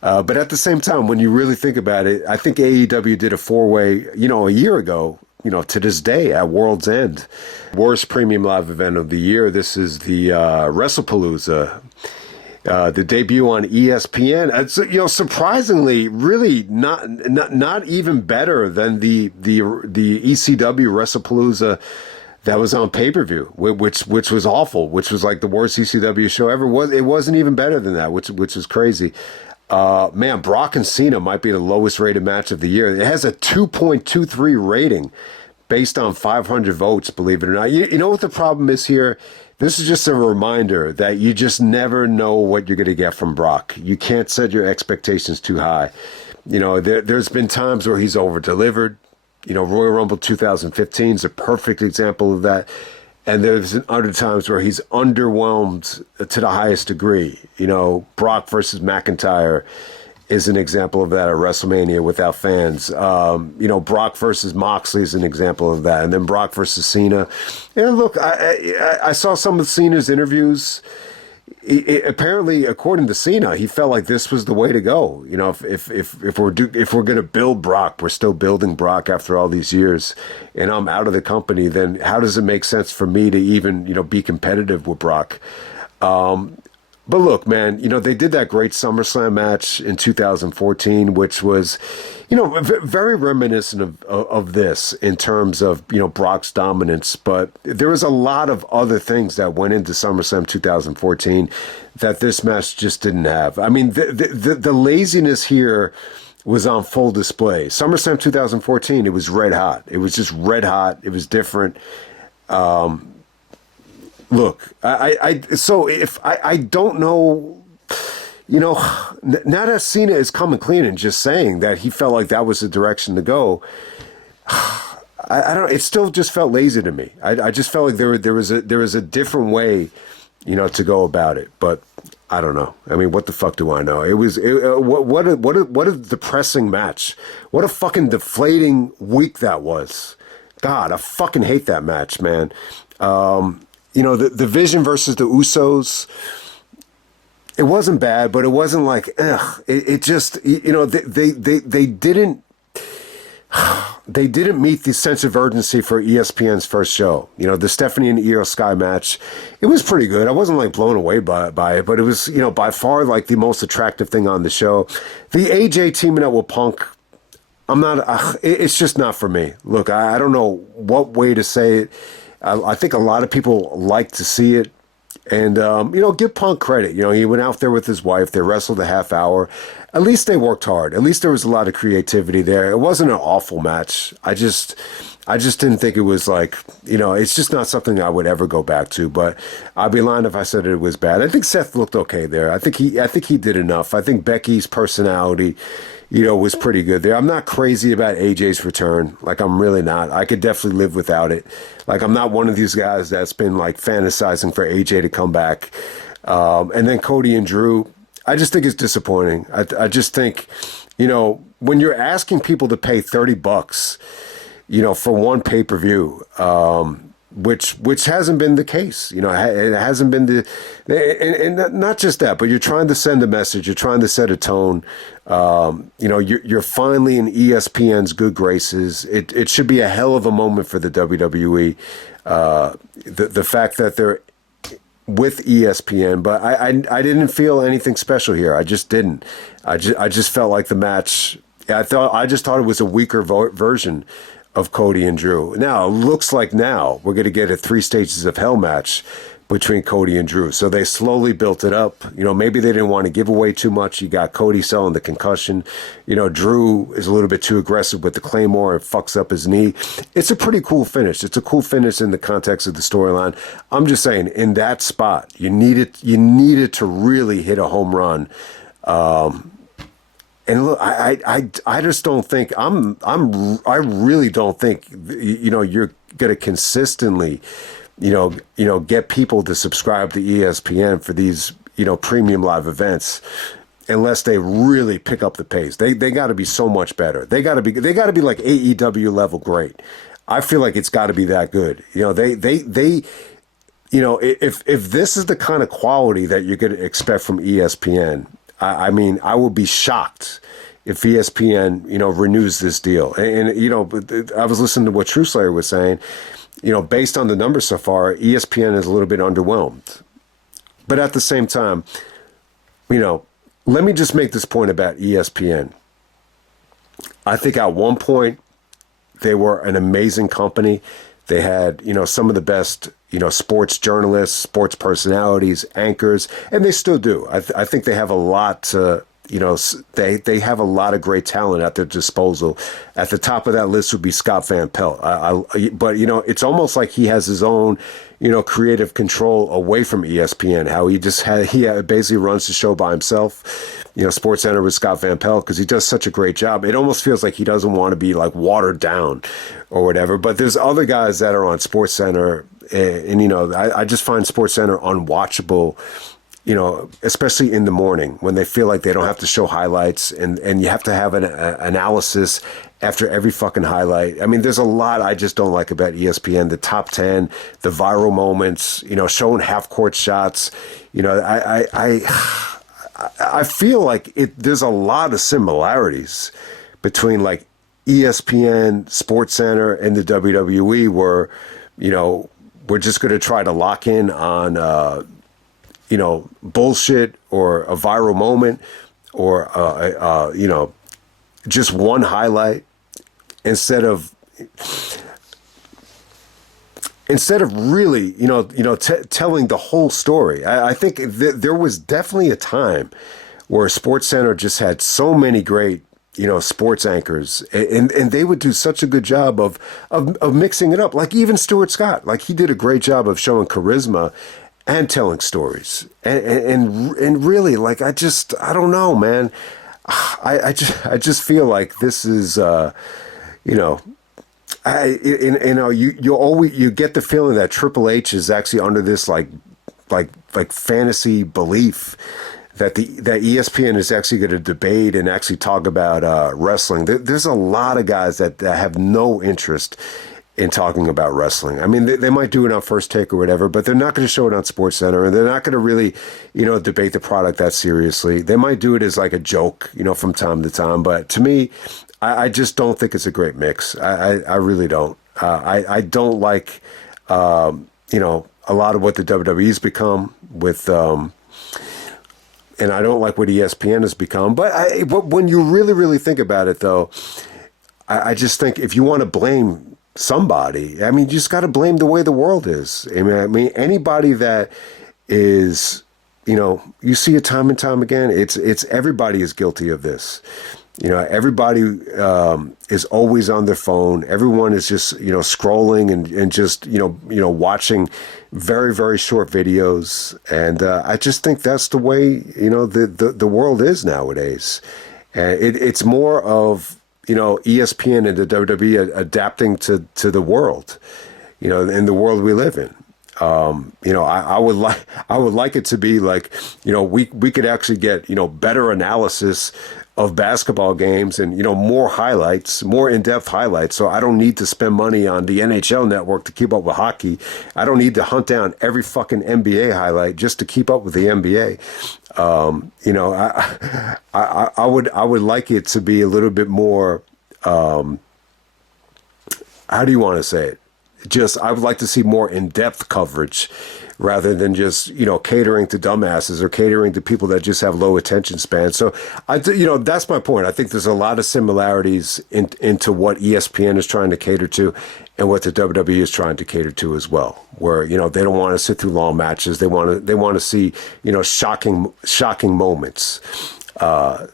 But at the same time, when you really think about it, I think AEW did a 4-Way, a year ago, to this day at World's End. Worst premium live event of the year. This is the WrestlePalooza, the debut on ESPN. It's surprisingly really not even better than the ECW WrestlePalooza that was on pay-per-view, which was awful, which was like the worst ECW show ever. It wasn't even better than that, which was crazy. Man, Brock and Cena might be the lowest rated match of the year. It has a 2.23 rating based on 500 votes, believe it or not. You know what the problem is here? This is just a reminder that you just never know what you're going to get from Brock. You can't set your expectations too high. There's been times where he's over-delivered. Royal Rumble 2015 is a perfect example of that. And there's other times where he's underwhelmed to the highest degree. Brock versus McIntyre is an example of that at WrestleMania without fans. Brock versus Moxley is an example of that. And then Brock versus Cena. And look, I saw some of Cena's interviews. apparently, according to Cena, he felt like this was the way to go. You know, if we're gonna build Brock, we're still building Brock after all these years, and I'm out of the company. Then how does it make sense for me to even be competitive with Brock? But look, man, they did that great SummerSlam match in 2014, which was, very reminiscent of this in terms of, Brock's dominance. But there was a lot of other things that went into SummerSlam 2014 that this match just didn't have. I mean, the laziness here was on full display. SummerSlam 2014, it was red hot. It was just red hot. It was different. Look, so if I don't know, now that Cena is coming clean and just saying that he felt like that was the direction to go, I don't. It still just felt lazy to me. I just felt like there was a different way, to go about it. But I don't know. I mean, what the fuck do I know? What a depressing match. What a fucking deflating week that was. God, I fucking hate that match, man. The Vision versus the Usos, it wasn't bad, but it wasn't like, ugh. It just, they didn't meet the sense of urgency for ESPN's first show. The Stephanie and Io Sky match, it was pretty good. I wasn't like blown away by it, but it was, by far like the most attractive thing on the show. The AJ teaming up with Punk, I'm not, it's just not for me. Look, I don't know what way to say it. I think a lot of people like to see it. And, give Punk credit. He went out there with his wife. They wrestled a half hour. At least they worked hard. At least there was a lot of creativity there. It wasn't an awful match. I just didn't think it was like, it's just not something I would ever go back to. But I'd be lying if I said it was bad. I think Seth looked okay there. I think he did enough. I think Becky's personality, was pretty good there. I'm not crazy about AJ's return. Like, I'm really not. I could definitely live without it. Like, I'm not one of these guys that's been, like, fantasizing for AJ to come back. And then Cody and Drew, I just think it's disappointing. I just think, when you're asking people to pay $30, for one pay-per-view, which hasn't been the case. It hasn't been and not just that, but you're trying to send a message. You're trying to set a tone. You're finally in ESPN's good graces. It should be a hell of a moment for the WWE. The fact that they're with ESPN, but I didn't feel anything special here. I just didn't. I just felt like the match. I just thought it was a weaker version of Cody and Drew. Now, it looks like now we're going to get a 3 Stages of Hell match between Cody and Drew. So they slowly built it up. Maybe they didn't want to give away too much. You got Cody selling the concussion. Drew is a little bit too aggressive with the Claymore and fucks up his knee. It's a pretty cool finish. It's a cool finish in the context of the storyline. I'm just saying, in that spot, you needed to really hit a home run. And look, I just don't think I really don't think you're going to consistently get people to subscribe to ESPN for these premium live events unless they really pick up the pace. They got to be so much better. They got to be like AEW level great. I feel like it's got to be that good. If this is the kind of quality that you're going to expect from ESPN, I mean, I would be shocked if ESPN, renews this deal. And I was listening to what Trueslayer was saying. Based on the numbers so far, ESPN is a little bit underwhelmed. But at the same time, let me just make this point about ESPN. I think at one point they were an amazing company. They had, some of the best, sports journalists, sports personalities, anchors, and they still do. I think they have a lot to, they have a lot of great talent at their disposal. At the top of that list would be Scott Van Pelt. But it's almost like he has his own, creative control away from ESPN. How he basically runs the show by himself. SportsCenter with Scott Van Pelt, because he does such a great job. It almost feels like he doesn't want to be like watered down or whatever. But there's other guys that are on SportsCenter, and I just find SportsCenter unwatchable. Especially in the morning when they feel like they don't have to show highlights and you have to have an analysis after every fucking highlight. I mean, there's a lot I just don't like about ESPN. The top 10, the viral moments, showing half court shots. I feel like there's a lot of similarities between like ESPN, Sports Center, and the WWE, where we're just going to try to lock in on bullshit or a viral moment or just one highlight instead of really telling the whole story. I think there was definitely a time where Sports Center just had so many great sports anchors, and they would do such a good job of mixing it up. Like even Stuart Scott, like he did a great job of showing charisma and telling stories, and really, like I don't know, man. I just feel like this is you get the feeling that Triple H is actually under this like fantasy belief that ESPN is actually going to debate and actually talk about wrestling. There's a lot of guys that have no interest in talking about wrestling. I mean, they might do it on First Take or whatever, but they're not going to show it on Sports Center, and they're not going to really, debate the product that seriously. They might do it as like a joke, from time to time, but to me, I just don't think it's a great mix. I really don't. I don't like, a lot of what the WWE's become with, and I don't like what ESPN has become. But when you really, really think about it, though, I just think if you want to blame somebody, I mean, you just got to blame the way the world is. I mean, anybody that is, you see it time and time again. It's everybody is guilty of this. Everybody is always on their phone. Everyone is just, scrolling and just, watching very, very short videos. And I just think that's the way, the world is nowadays. And it's more of, ESPN and the WWE adapting to the world, in the world we live in. I would like it to be like, we could actually get, better analysis of basketball games and, more highlights, more in-depth highlights. So I don't need to spend money on the NHL network to keep up with hockey. I don't need to hunt down every fucking NBA highlight just to keep up with the NBA. I would like it to be a little bit more, how do you want to say it? I would like to see more in-depth coverage rather than just, catering to dumbasses or catering to people that just have low attention spans. So, that's my point. I think there's a lot of similarities into what ESPN is trying to cater to and what the WWE is trying to cater to as well, where, they don't want to sit through long matches. They want to see, shocking moments.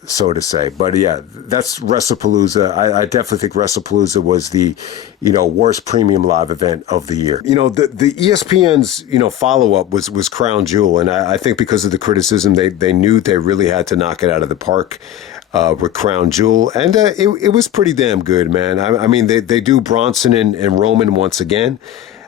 So to say. But yeah, that's WrestlePalooza. I definitely think WrestlePalooza was the, worst premium live event of the year. The ESPN's, follow-up was Crown Jewel. And I think because of the criticism, they knew they really had to knock it out of the park with Crown Jewel. And it was pretty damn good, man. I mean, they do Bronson and Roman once again.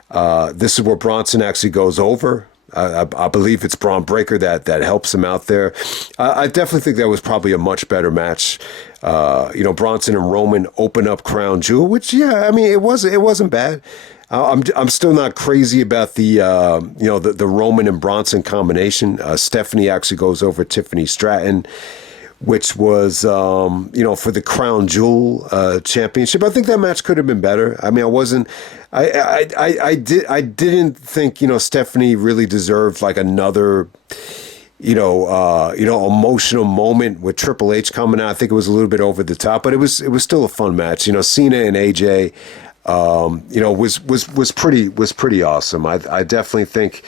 This is where Bronson actually goes over. I believe it's Braun Breaker that helps him out there. I definitely think that was probably a much better match. Bronson and Roman open up Crown Jewel, which I mean it wasn't bad. I'm still not crazy about the the Roman and Bronson combination. Stephanie actually goes over Tiffany Stratton, which was, for the Crown Jewel championship. I think that match could have been better. I mean, I didn't think, Stephanie really deserved like another, emotional moment with Triple H coming out. I think it was a little bit over the top, but it was still a fun match. Cena and AJ, was pretty awesome. I definitely think,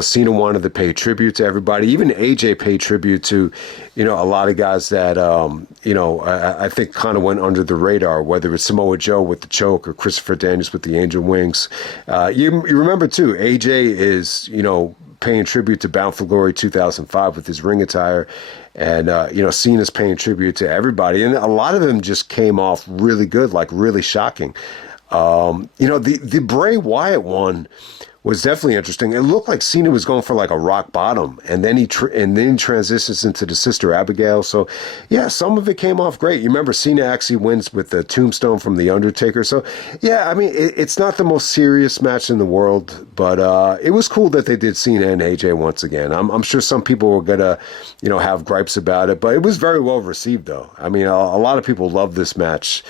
Cena wanted to pay tribute to everybody. Even AJ paid tribute to, a lot of guys that, I think kind of went under the radar, whether it's Samoa Joe with the choke or Christopher Daniels with the angel wings. You remember too, AJ is, paying tribute to Bound for Glory 2005 with his ring attire. And, Cena's paying tribute to everybody. And a lot of them just came off really good, like really shocking. The Bray Wyatt one was definitely interesting. It looked like Cena was going for like a rock bottom, and then and then transitions into the Sister Abigail. So, yeah, some of it came off great. You remember Cena actually wins with the tombstone from the Undertaker. So, yeah, I mean, it's not the most serious match in the world, but it was cool that they did Cena and AJ once again. I'm sure some people were gonna, have gripes about it, but it was very well received, though. I mean, a lot of people loved this match.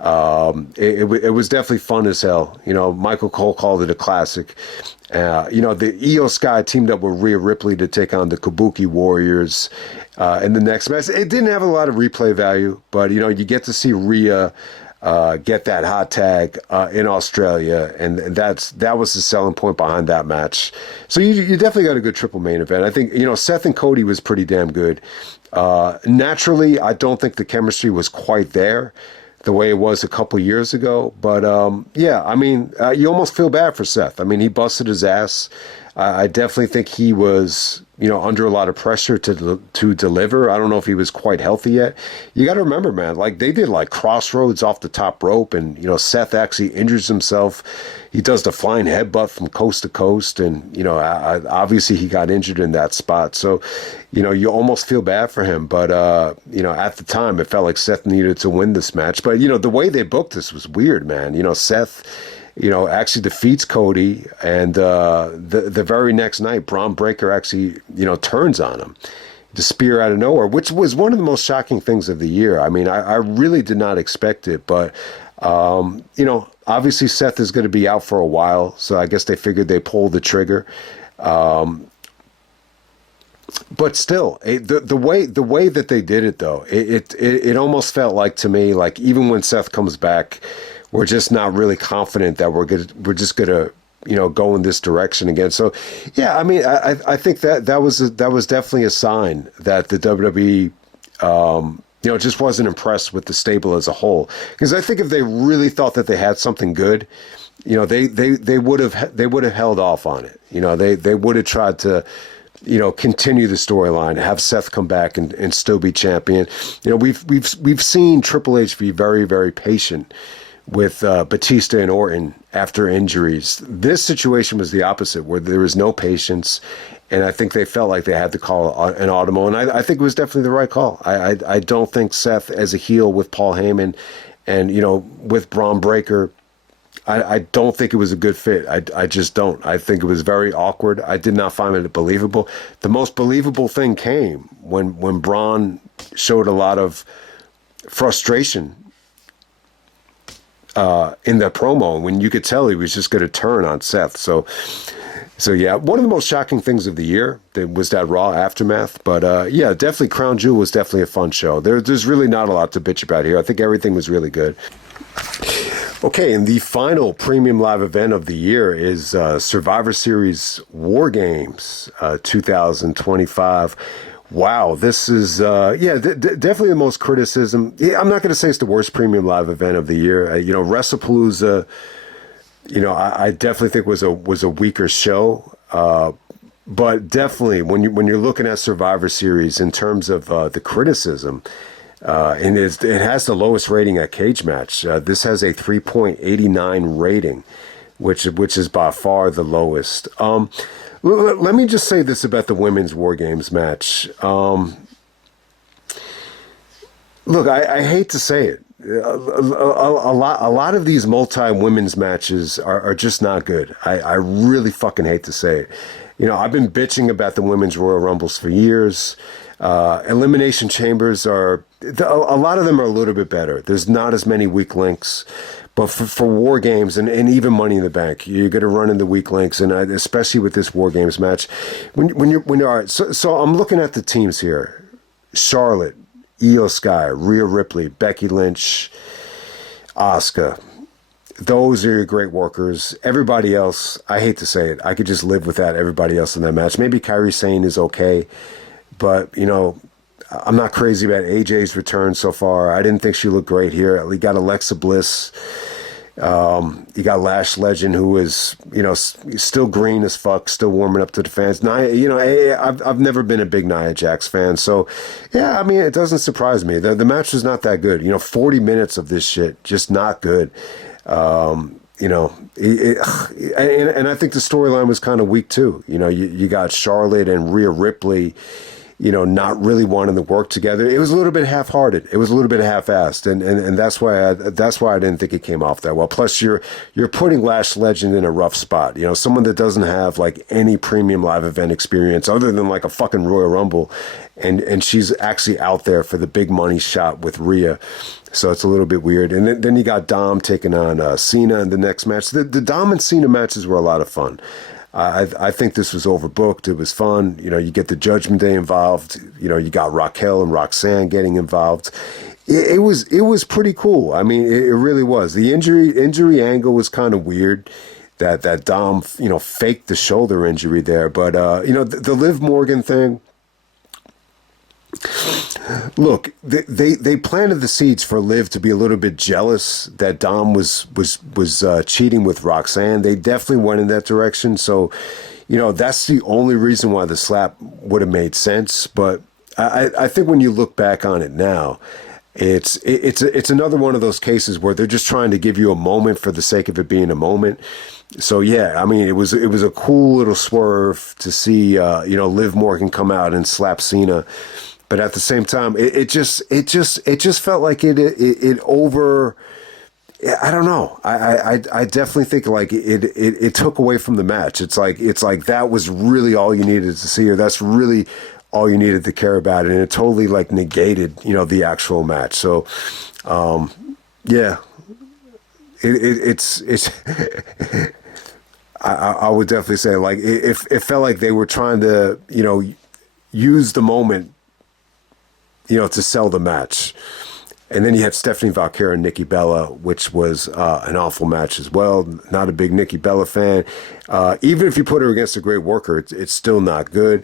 It was definitely fun as hell. Michael Cole called it a classic. The Io Sky teamed up with Rhea Ripley to take on the Kabuki Warriors in the next match. It didn't have a lot of replay value, but you get to see Rhea get that hot tag in Australia, and that was the selling point behind that match. So you definitely got a good triple main event. I think Seth and Cody was pretty damn good. Naturally, I don't think the chemistry was quite there the way it was a couple years ago. But yeah, I mean, you almost feel bad for Seth. I mean, he busted his ass. I definitely think he was, under a lot of pressure to deliver. I don't know if he was quite healthy yet. You got to remember, man, like they did like crossroads off the top rope, and Seth actually injures himself. He does the flying headbutt from coast to coast, and obviously he got injured in that spot. So, you almost feel bad for him. But at the time, it felt like Seth needed to win this match. But the way they booked this was weird, man. Seth, actually defeats Cody, and the very next night, Braun Breaker actually, turns on him. The spear out of nowhere, which was one of the most shocking things of the year. I mean, I really did not expect it, but, obviously Seth is going to be out for a while, so I guess they figured they pulled the trigger. But still, the way that they did it, though, it almost felt like to me, like even when Seth comes back, we're just not really confident that we're just gonna go in this direction again. So yeah, I mean, I think that was definitely a sign that the WWE just wasn't impressed with the stable as a whole. Because I think if they really thought that they had something good, they would have held off on it. They would have tried to continue the storyline, have Seth come back and still be champion. We've seen Triple H be very, very patient with Batista and Orton after injuries. This situation was the opposite, where there was no patience, and I think they felt like they had to call an audible, and I think it was definitely the right call. I don't think Seth as a heel with Paul Heyman and, with Braun Breaker, I don't think it was a good fit. I just don't. I think it was very awkward. I did not find it believable. The most believable thing came when Braun showed a lot of frustration in that promo, when you could tell he was just going to turn on Seth. So yeah, one of the most shocking things of the year was that Raw aftermath. But yeah, definitely Crown Jewel was definitely a fun show. There's really not a lot to bitch about here. I think everything was really good. Okay, and the final premium live event of the year is Survivor Series War Games 2025. Wow, this is, definitely the most criticism. Yeah, I'm not going to say it's the worst premium live event of the year. WrestlePalooza, I definitely think was a weaker show. But definitely, when you're looking at Survivor Series in terms of the criticism, and it has the lowest rating at Cage Match. This has a 3.89 rating, which is by far the lowest. Let me just say this about the women's War Games match. Look, I hate to say it. A lot of these multi-women's matches are just not good. I really fucking hate to say it. I've been bitching about the women's Royal Rumbles for years. Elimination Chambers a lot of them are a little bit better. There's not as many weak links. But for War Games and even Money in the Bank, you're going to run into weak links, and especially with this War Games match. When you're all right, so I'm looking at the teams here: Charlotte, Io Sky, Rhea Ripley, Becky Lynch, Asuka. Those are your great workers. Everybody else, I hate to say it, I could just live without everybody else in that match. Maybe Kairi Sane is okay, but I'm not crazy about AJ's return so far. I didn't think she looked great here. You got Alexa Bliss. You got Lash Legend, who is, still green as fuck, still warming up to the fans. I've never been a big Nia Jax fan. So, yeah, I mean, it doesn't surprise me. The match was not that good. 40 minutes of this shit, just not good. you know, and I think the storyline was kind of weak too. You know, you got Charlotte and Rhea Ripley, you know, not really wanting to work together. It was a little bit half-hearted. It was a little bit half-assed, and that's why I didn't think it came off that well. Plus, you're putting Lash Legend in a rough spot. You know, someone that doesn't have like any premium live event experience other than like a fucking Royal Rumble, and she's actually out there for the big money shot with Rhea. So it's a little bit weird. And then you got Dom taking on Cena in the next match. The Dom and Cena matches were a lot of fun. I think this was overbooked. It was fun. You know, you get the Judgment Day involved. You know, you got Raquel and Roxanne getting involved. It was pretty cool. I mean, it really was. The injury angle was kind of weird. That Dom, you know, faked the shoulder injury there. But you know, the Liv Morgan thing. Look, they planted the seeds for Liv to be a little bit jealous that Dom was cheating with Roxanne. They definitely went in that direction. So, you know, that's the only reason why the slap would have made sense. But I think when you look back on it now, it's another one of those cases where they're just trying to give you a moment for the sake of it being a moment. So yeah, I mean, it was a cool little swerve to see you know, Liv Morgan come out and slap Cena. But at the same time, it just felt like it over. I don't know. I definitely think like it took away from the match. It's like that was really all you needed to see, or that's really all you needed to care about, and it totally like negated, you know, the actual match. So, yeah, it's. I would definitely say like it felt like they were trying to, you know, use the moment, you know, to sell the match. And then you had Stephanie Valkyria and Nikki Bella, which was an awful match as well. Not a big Nikki Bella fan. Even if you put her against a great worker, it's still not good.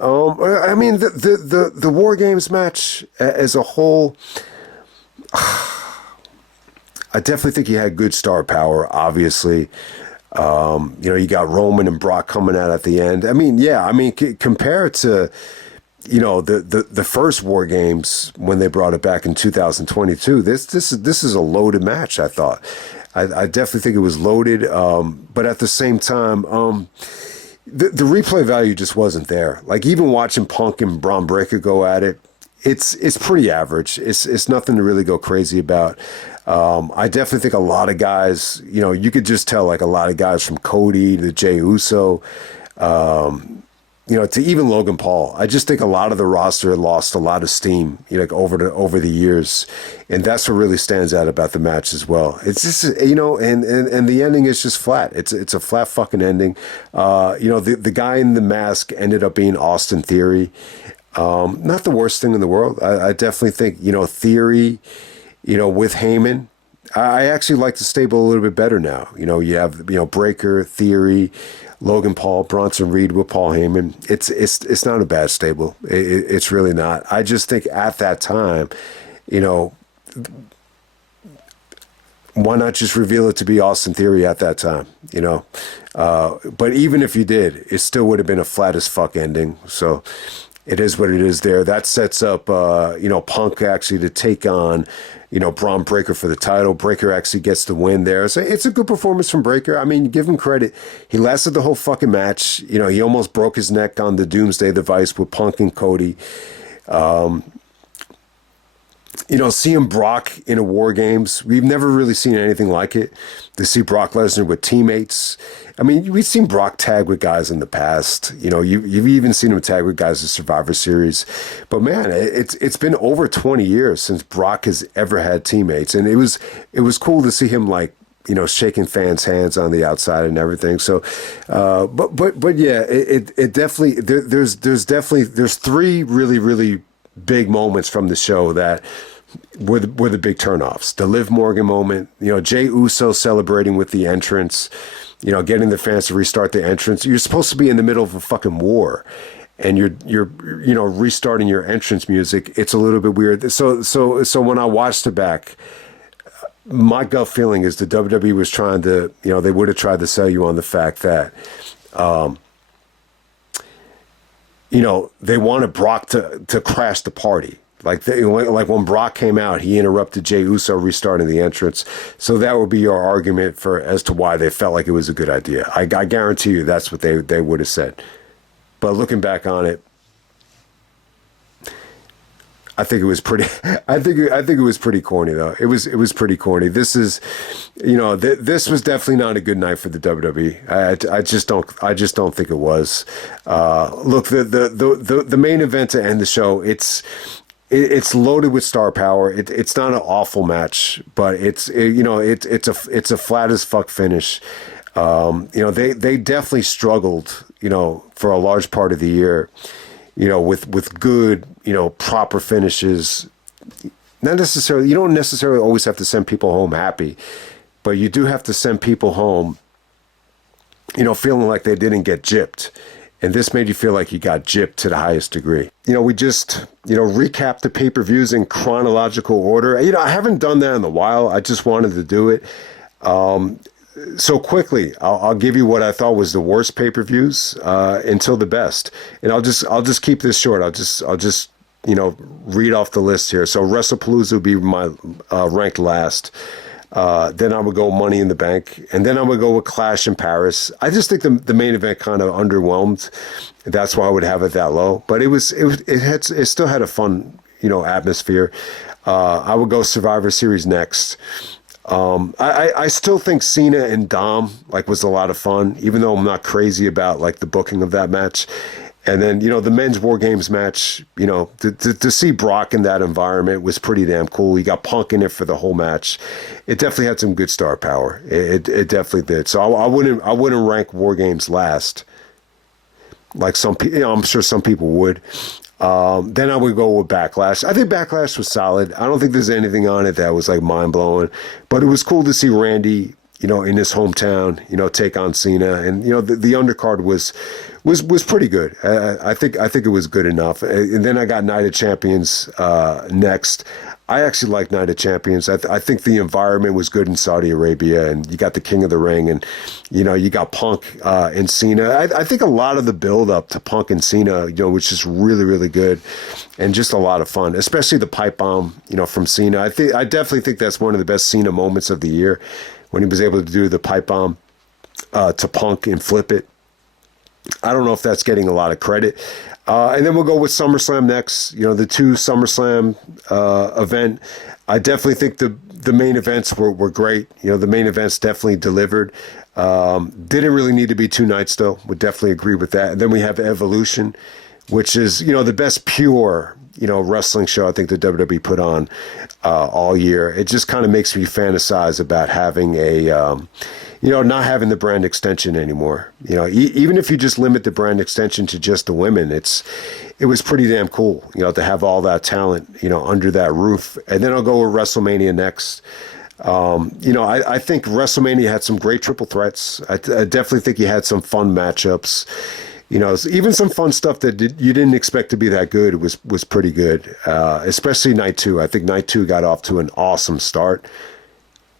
I mean, the War Games match as a whole, I definitely think you had good star power, obviously. You know, you got Roman and Brock coming out at the end. I mean, yeah, I mean, compared to, you know, the first War Games when they brought it back in 2022, this is a loaded match. I thought, I definitely think it was loaded, but at the same time, the replay value just wasn't there. Like even watching Punk and Braun Breaker go at it, it's pretty average. It's nothing to really go crazy about. I definitely think a lot of guys, you know, you could just tell like a lot of guys from Cody to Jey Uso, you know, to even Logan Paul. I just think a lot of the roster lost a lot of steam, you know, like over the years, and that's what really stands out about the match as well. It's just, you know, and the ending is just flat. It's a flat fucking ending. You know, the guy in the mask ended up being Austin Theory. Not the worst thing in the world. I definitely think, you know, Theory, you know, with Heyman, I actually like the stable a little bit better now. You know, you have, you know, Breaker, Theory, Logan Paul, Bronson Reed with Paul Heyman. It's not a bad stable. It's really not. I just think at that time, you know, why not just reveal it to be Austin Theory at that time, you know? But even if you did, it still would have been a flat as fuck ending. So it is what it is there. That sets up, you know, Punk actually to take on, you know, Braun Breaker for the title. Breaker actually gets the win there. So it's a good performance from Breaker. I mean, give him credit. He lasted the whole fucking match. You know, he almost broke his neck on the Doomsday device with Punk and Cody. You know, seeing Brock in a War Games, we've never really seen anything like it. To see Brock Lesnar with teammates. I mean, we've seen Brock tag with guys in the past. You know, you've even seen him tag with guys in Survivor Series. But man, it's been over 20 years since Brock has ever had teammates, and it was cool to see him like, you know, shaking fans' hands on the outside and everything. So, but yeah, it definitely there's three really big moments from the show that were the big turnoffs. The Liv Morgan moment, you know, Jey Uso celebrating with the entrance, you know, getting the fans to restart the entrance. You're supposed to be in the middle of a fucking war, and you're you know, restarting your entrance music. It's a little bit weird. So when I watched it back, my gut feeling is the WWE was trying to, you know, they would have tried to sell you on the fact that, you know, they wanted Brock to crash the party. Like when Brock came out, he interrupted Jey Uso restarting the entrance. So that would be your argument for as to why they felt like it was a good idea. I guarantee you that's what they would have said. But looking back on it, I think it was pretty. I think it was pretty corny though. It was pretty corny. This is, this was definitely not a good night for the WWE. I just don't think it was. Look, the main event to end the show. It's loaded with star power. It's not an awful match, but it's a flat as fuck finish. They definitely struggled, for a large part of the year, with good, proper finishes. Not necessarily, you don't necessarily always have to send people home happy, but you do have to send people home, feeling like they didn't get gypped. And this made you feel like you got gypped to the highest degree. We just, recap the pay-per-views in chronological order. I haven't done that in a while. I just wanted to do it. So quickly, I'll give you what I thought was the worst pay-per-views until the best, and I'll just keep this short. I'll just read off the list here. So WrestlePalooza would be my ranked last. Then I would go Money in the Bank, and then I would go with Clash in Paris. I just think the main event kind of underwhelmed. That's why I would have it that low. But it still had a fun atmosphere. I would go Survivor Series next. I still think Cena and Dom was a lot of fun, even though I'm not crazy about the booking of that match. And then, the men's War Games match, to see Brock in that environment was pretty damn cool. He got Punk in it for the whole match. It definitely had some good star power. It definitely did. So I wouldn't rank War Games last, like some people. I'm sure some people would. Then I would go with Backlash. I think Backlash was solid. I don't think there's anything on it that was mind blowing, but it was cool to see Randy, in his hometown, take on Cena, and the undercard was pretty good. I think it was good enough. And then I got Night of Champions next. I actually like Night of Champions. I think the environment was good in Saudi Arabia, and you got the King of the Ring, and you got Punk and Cena. I think a lot of the build up to Punk and Cena, which is really, really good, and just a lot of fun. Especially the pipe bomb, from Cena. I definitely think that's one of the best Cena moments of the year, when he was able to do the pipe bomb to Punk and flip it. I don't know if that's getting a lot of credit. And then we'll go with SummerSlam next. The two SummerSlam event. I definitely think the main events were great. The main events definitely delivered. Didn't really need to be two nights, though. Would definitely agree with that. And then we have Evolution, which is, the best pure, wrestling show I think the WWE put on all year. It just kind of makes me fantasize about having a... not having the brand extension anymore. Even if you just limit the brand extension to just the women, it was pretty damn cool, to have all that talent, under that roof. And then I'll go with WrestleMania next. I think WrestleMania had some great triple threats. I definitely think you had some fun matchups. Even some fun stuff that you didn't expect to be that good was pretty good, especially night two. I think night two got off to an awesome start.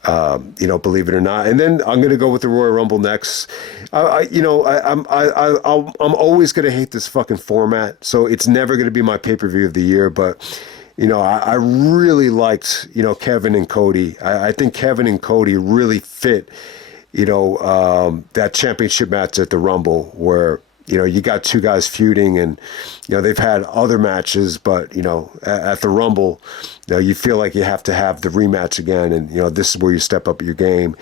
Believe it or not. And then I'm going to go with the Royal Rumble next. I'm always going to hate this fucking format, so it's never going to be my pay-per-view of the year. But, I really liked, Kevin and Cody. I think Kevin and Cody really fit, that championship match at the Rumble where, you got two guys feuding, and, they've had other matches, but, at the Rumble, you feel like you have to have the rematch again. And, this is where you step up your game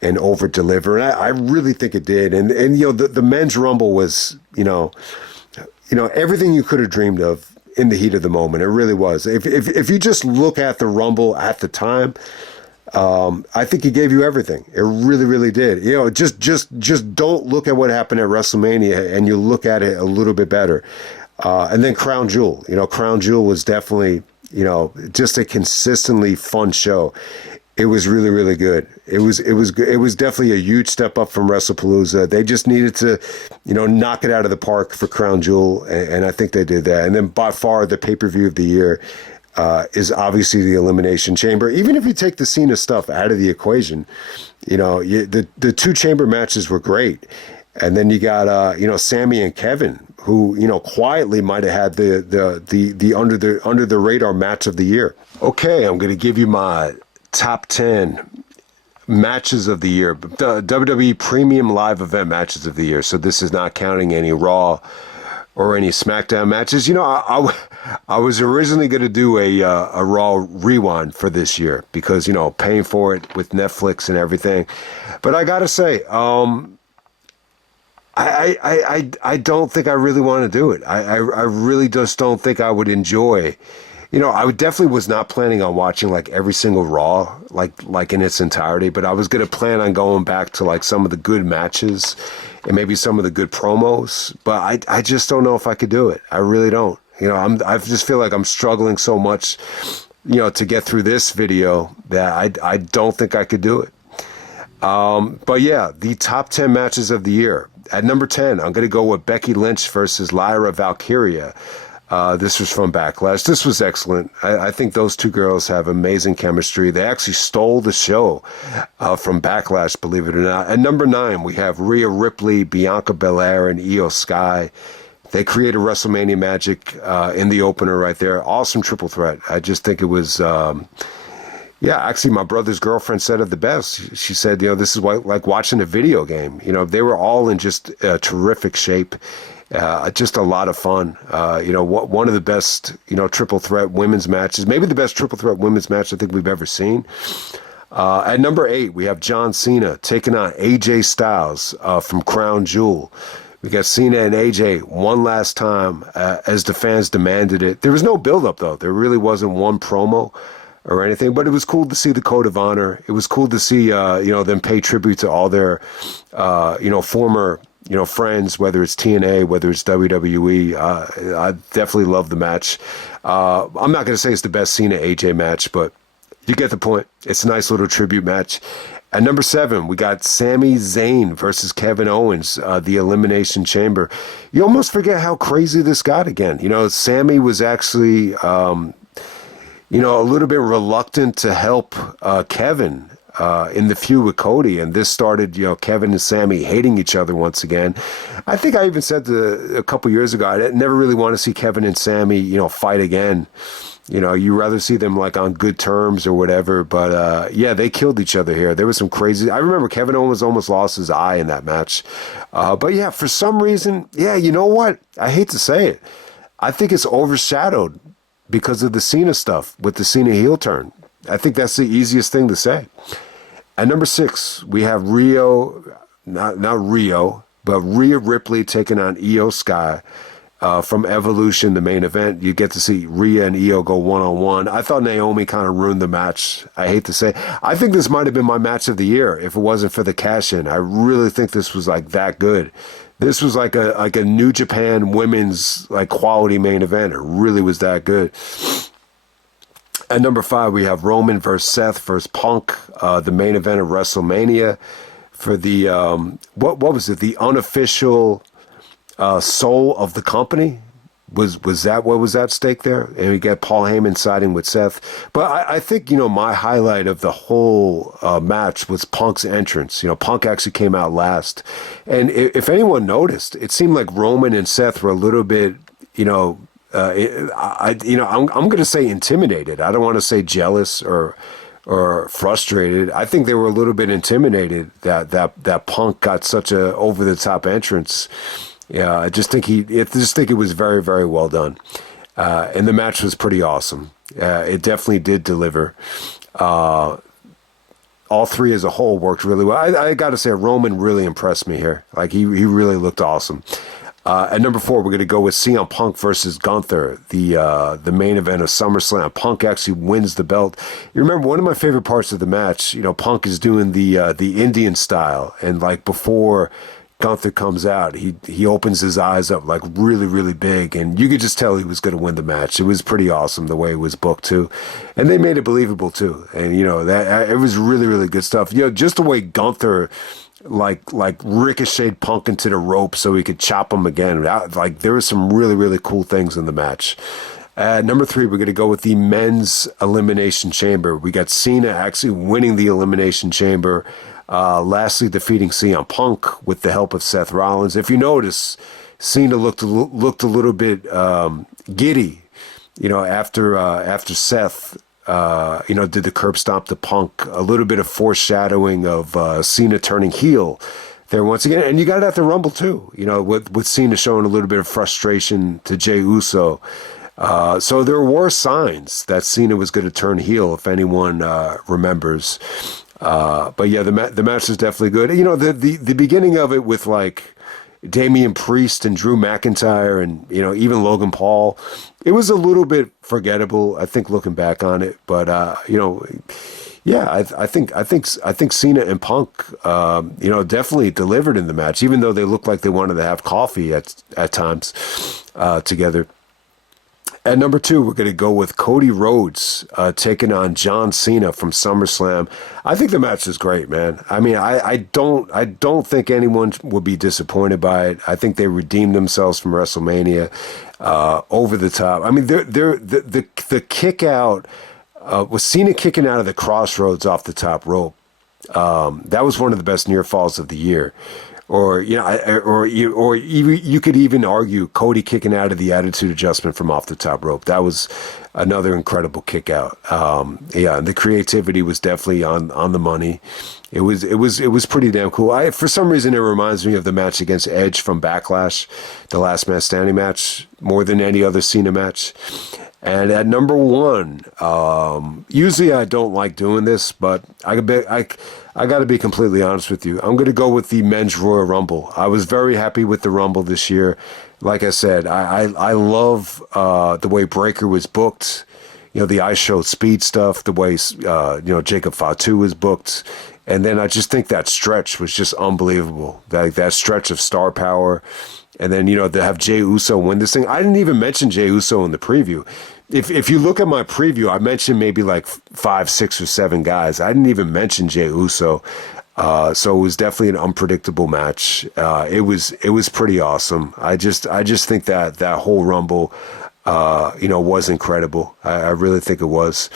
and over deliver. And I really think it did. And the men's Rumble was, everything you could have dreamed of in the heat of the moment. It really was. If you just look at the Rumble at the time, I think he gave you everything. It really, really did. Just don't look at what happened at WrestleMania, and you look at it a little bit better. And then Crown Jewel. Crown Jewel was definitely, just a consistently fun show. It was really, really good. It was good. It was definitely a huge step up from WrestlePalooza. They just needed to, knock it out of the park for Crown Jewel, and I think they did that. And then by far the pay-per-view of the year is obviously the Elimination Chamber. Even if you take the Cena stuff out of the equation, the two chamber matches were great. And then you got, Sammy and Kevin, who, quietly might have had the under the radar match of the year. Okay, I'm going to give you my top 10 matches of the year, the WWE Premium Live Event matches of the year. So this is not counting any Raw or any SmackDown matches. I was originally going to do a Raw Rewind for this year because, paying for it with Netflix and everything. But I got to say, I don't think I really want to do it. I really just don't think I would enjoy. I definitely was not planning on watching like every single Raw, like in its entirety, but I was going to plan on going back to like some of the good matches and maybe some of the good promos, but I just don't know if I could do it. I really don't. I just feel like I'm struggling so much, to get through this video that I don't think I could do it. But yeah, the top 10 matches of the year. At number 10, I'm going to go with Becky Lynch versus Lyra Valkyria. This was from Backlash. This was excellent. I think those two girls have amazing chemistry. They actually stole the show from Backlash, believe it or not. At number 9, we have Rhea Ripley, Bianca Belair, and Io Sky. They created WrestleMania magic in the opener right there. Awesome triple threat. I just think it was... actually, my brother's girlfriend said it the best. She said, this is like watching a video game. They were all in just terrific shape. Just a lot of fun. One of the best, triple threat women's matches, maybe the best triple threat women's match I think we've ever seen. At number 8, we have John Cena taking on AJ Styles from Crown Jewel. We got Cena and AJ one last time as the fans demanded it. There was no build-up, though. There really wasn't one promo or anything, but it was cool to see the Code of Honor. It was cool to see, them pay tribute to all their, former, friends, whether it's TNA, whether it's WWE. I definitely love the match. I'm not going to say it's the best Cena AJ match, but you get the point. It's a nice little tribute match. At number 7, we got Sami Zayn versus Kevin Owens, the Elimination Chamber. You almost forget how crazy this got again. Sami was actually, a little bit reluctant to help Kevin in the feud with Cody, and this started, Kevin and Sami hating each other once again. I think I even said a couple years ago, I never really want to see Kevin and Sami, fight again. You rather see them like on good terms or whatever. But they killed each other here. There was some crazy. I remember Kevin Owens almost lost his eye in that match. But yeah, for some reason, you know what? I hate to say it, I think it's overshadowed because of the Cena stuff with the Cena heel turn. I think that's the easiest thing to say. At number 6, we have not Rio, but Rhea Ripley taking on Io Sky from Evolution, the main event. You get to see Rhea and Io go one-on-one. I thought Naomi kind of ruined the match. I hate to say. I think this might have been my match of the year if it wasn't for the cash-in. I really think this was like that good. This was like a New Japan women's like quality main event. It really was that good. At number 5, we have Roman versus Seth versus Punk, the main event of WrestleMania for the what was it? The unofficial soul of the company. Was that what was at stake there? And we get Paul Heyman siding with Seth. But I think, my highlight of the whole match was Punk's entrance. Punk actually came out last. And if anyone noticed, it seemed like Roman and Seth were a little bit, I'm going to say intimidated. I don't want to say jealous or frustrated. I think they were a little bit intimidated that Punk got such a over the top entrance. Yeah, I just think it was very, very well done. And the match was pretty awesome. It definitely did deliver. All three as a whole worked really well. I got to say, Roman really impressed me here. Like, he really looked awesome. At number 4, we're going to go with CM Punk versus Gunther, the main event of SummerSlam. Punk actually wins the belt. You remember one of my favorite parts of the match, Punk is doing the Indian style, and like before Gunther comes out, he opens his eyes up like really, really big, and you could just tell he was going to win the match. It was pretty awesome the way it was booked too, and they made it believable too. And that it was really, really good stuff. Just the way Gunther like ricocheted Punk into the rope so he could chop him again. Like there was some really, really cool things in the match. Number 3, we're going to go with the men's elimination chamber. We got Cena actually winning the elimination chamber. Lastly, defeating CM Punk with the help of Seth Rollins. If you notice, Cena looked a little bit giddy, after Seth, did the curb stomp to Punk, a little bit of foreshadowing of Cena turning heel there once again. And you got it at the Rumble too, with Cena showing a little bit of frustration to Jey Uso. So there were signs that Cena was going to turn heel, if anyone remembers. But yeah, the match is definitely good. The beginning of it with like Damian Priest and Drew McIntyre and even Logan Paul, it was a little bit forgettable, I think, looking back on it. But yeah, I think Cena and Punk definitely delivered in the match, even though they looked like they wanted to have coffee at times together. At number 2, we're going to go with Cody Rhodes taking on John Cena from SummerSlam. I think the match is great, man. I mean, I don't think anyone would be disappointed by it. I think they redeemed themselves from WrestleMania, over the top. I mean, the kick out was Cena kicking out of the crossroads off the top rope. That was one of the best near falls of the year. Or you could even argue Cody kicking out of the Attitude Adjustment from off the top rope. That was another incredible kick out. And the creativity was definitely on the money. It was pretty damn cool. For some reason it reminds me of the match against Edge from Backlash, the Last Man Standing match, more than any other Cena match. And at number 1, usually I don't like doing this, but I got to be completely honest with you. I'm going to go with the Men's Royal Rumble. I was very happy with the Rumble this year. Like I said, I love the way Breaker was booked. The I Show Speed stuff, the way Jacob Fatu was booked. And then I just think that stretch was just unbelievable. That stretch of star power. And then, to have Jey Uso win this thing. I didn't even mention Jey Uso in the preview. If you look at my preview, I mentioned maybe like 5, 6, or 7 guys. I didn't even mention Jey Uso. So it was definitely an unpredictable match. It was pretty awesome. I just think that whole Rumble, was incredible. I really think it was.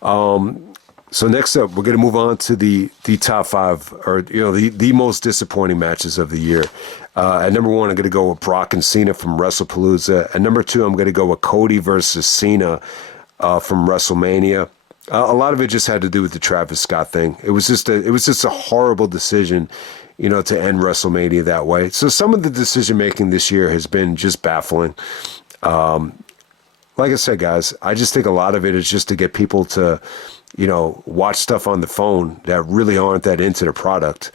So next up, we're going to move on to the top 5, or the most disappointing matches of the year. At number 1, I'm going to go with Brock and Cena from WrestlePalooza. At number 2, I'm going to go with Cody versus Cena from WrestleMania. A lot of it just had to do with the Travis Scott thing. It was just a horrible decision, to end WrestleMania that way. So some of the decision making this year has been just baffling. Like I said, guys, I just think a lot of it is just to get people to, watch stuff on the phone that really aren't that into the product.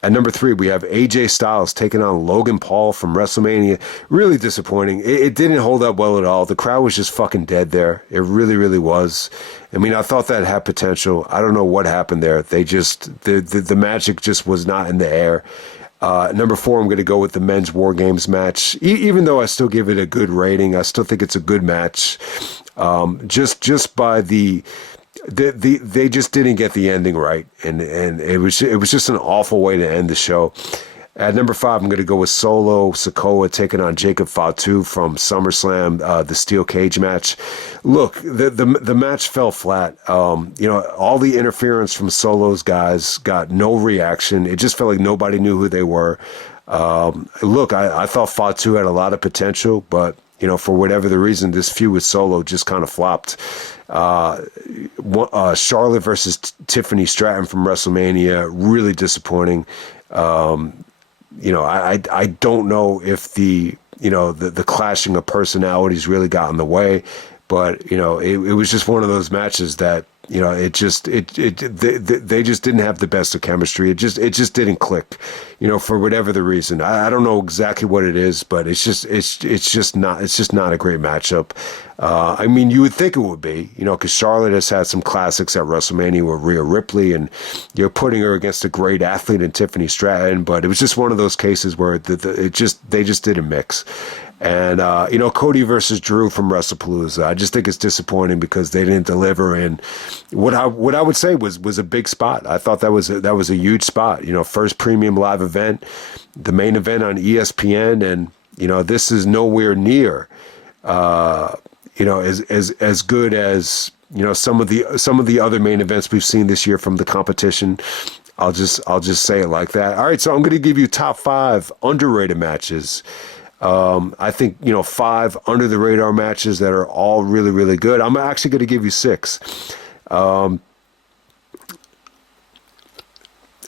At number 3, we have AJ Styles taking on Logan Paul from WrestleMania. Really disappointing. It didn't hold up well at all. The crowd was just fucking dead there. It really, really was. I mean, I thought that had potential. I don't know what happened there. The magic just was not in the air. Number 4, I'm going to go with the Men's War Games match. Even though I still give it a good rating, I still think it's a good match. Just by they just didn't get the ending right, and it was just an awful way to end the show. At number 5, I'm going to go with Solo Sikoa taking on Jacob Fatu from SummerSlam, the Steel Cage match. Look, the match fell flat. All the interference from Solo's guys got no reaction. It just felt like nobody knew who they were. Look, I thought Fatu had a lot of potential, but for whatever the reason, this feud with Solo just kind of flopped. Charlotte versus Tiffany Stratton from WrestleMania, really disappointing. I don't know if the clashing of personalities really got in the way, but it was just one of those matches that they just didn't have the best of chemistry. It just didn't click, for whatever the reason. I don't know exactly what it is, but it's just not a great matchup. I mean, you would think it would be, because Charlotte has had some classics at WrestleMania with Rhea Ripley, and you're putting her against a great athlete in Tiffany Stratton, but it was just one of those cases where they just didn't mix. And, Cody versus Drew from WrestlePalooza, I just think it's disappointing because they didn't deliver in what I would say was a big spot. I thought that was a huge spot, first premium live event, the main event on ESPN. And, this is nowhere near, as good as, some of the other main events we've seen this year from the competition. I'll just say it like that. All right, so I'm going to give you top 5 underrated matches. I think, 5 under the radar matches that are all really, really good. I'm actually going to give you 6.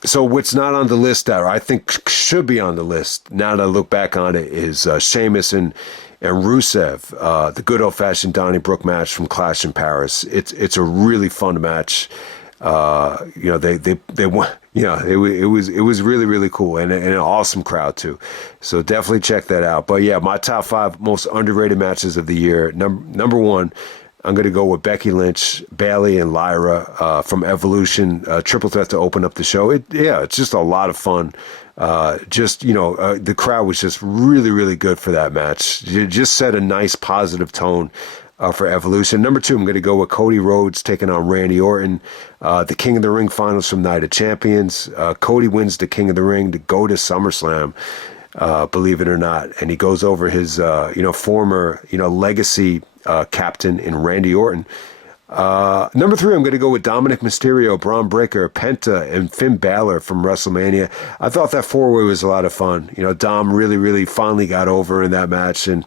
So what's not on the list that I think should be on the list now that I look back on it is Sheamus and Rusev, the good old fashioned Donnybrook match from Clash in Paris. It's a really fun match. They won. It was really, really cool and an awesome crowd too. So definitely check that out. But yeah, my top 5 most underrated matches of the year. Number 1. I'm going to go with Becky Lynch, Bayley, and Lyra from Evolution. Triple threat to open up the show. It's just a lot of fun. The crowd was just really, really good for that match. It just set a nice positive tone for Evolution. Number 2, I'm going to go with Cody Rhodes taking on Randy Orton. The King of the Ring finals from Night of Champions. Cody wins the King of the Ring to go to SummerSlam. Believe it or not, and he goes over his former legacy captain in Randy Orton. Number 3, I'm going to go with Dominic Mysterio, Braun Breaker, Penta, and Finn Balor from WrestleMania. I thought that 4-way was a lot of fun. Dom really, really finally got over in that match, and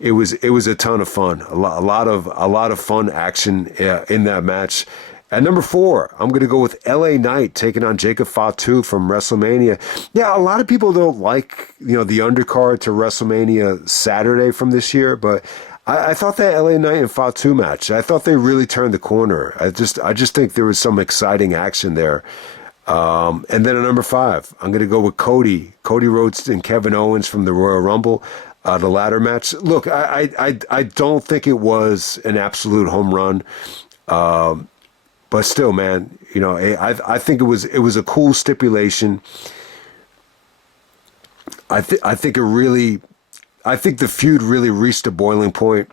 it was a ton of fun. A lot of fun action in that match. At number 4, I'm going to go with LA Knight taking on Jacob Fatu from WrestleMania. Yeah, a lot of people don't like, the undercard to WrestleMania Saturday from this year, but I thought that LA Knight and Fatu match, I thought they really turned the corner. I just think there was some exciting action there. And then at number 5, I'm going to go with Cody Rhodes and Kevin Owens from the Royal Rumble. The ladder match. Look, I don't think it was an absolute home run. But still, man, I think it was a cool stipulation. I think the feud really reached a boiling point,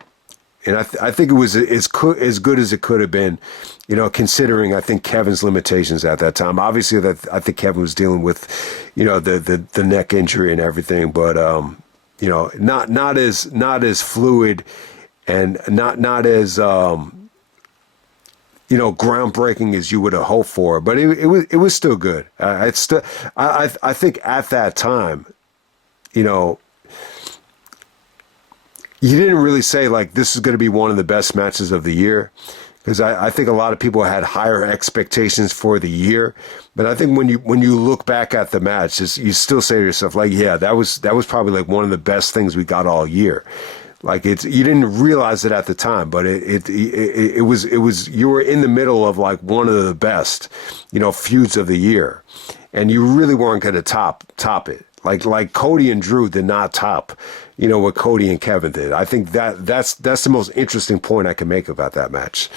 and I think it was as good as it could have been, considering I think Kevin's limitations at that time. Obviously, I think Kevin was dealing with, the neck injury and everything, but not as fluid and not as groundbreaking as you would have hoped for, but it was still good. I think at that time, you didn't really say like this is going to be one of the best matches of the year, because I think a lot of people had higher expectations for the year. But I think when you look back at the match, you still say to yourself like, yeah, that was probably like one of the best things we got all year. Like you didn't realize it at the time, but it was you were in the middle of like one of the best, feuds of the year, and you really weren't going to top it. Like Cody and Drew did not top, what Cody and Kevin did. I think that's the most interesting point I can make about that match.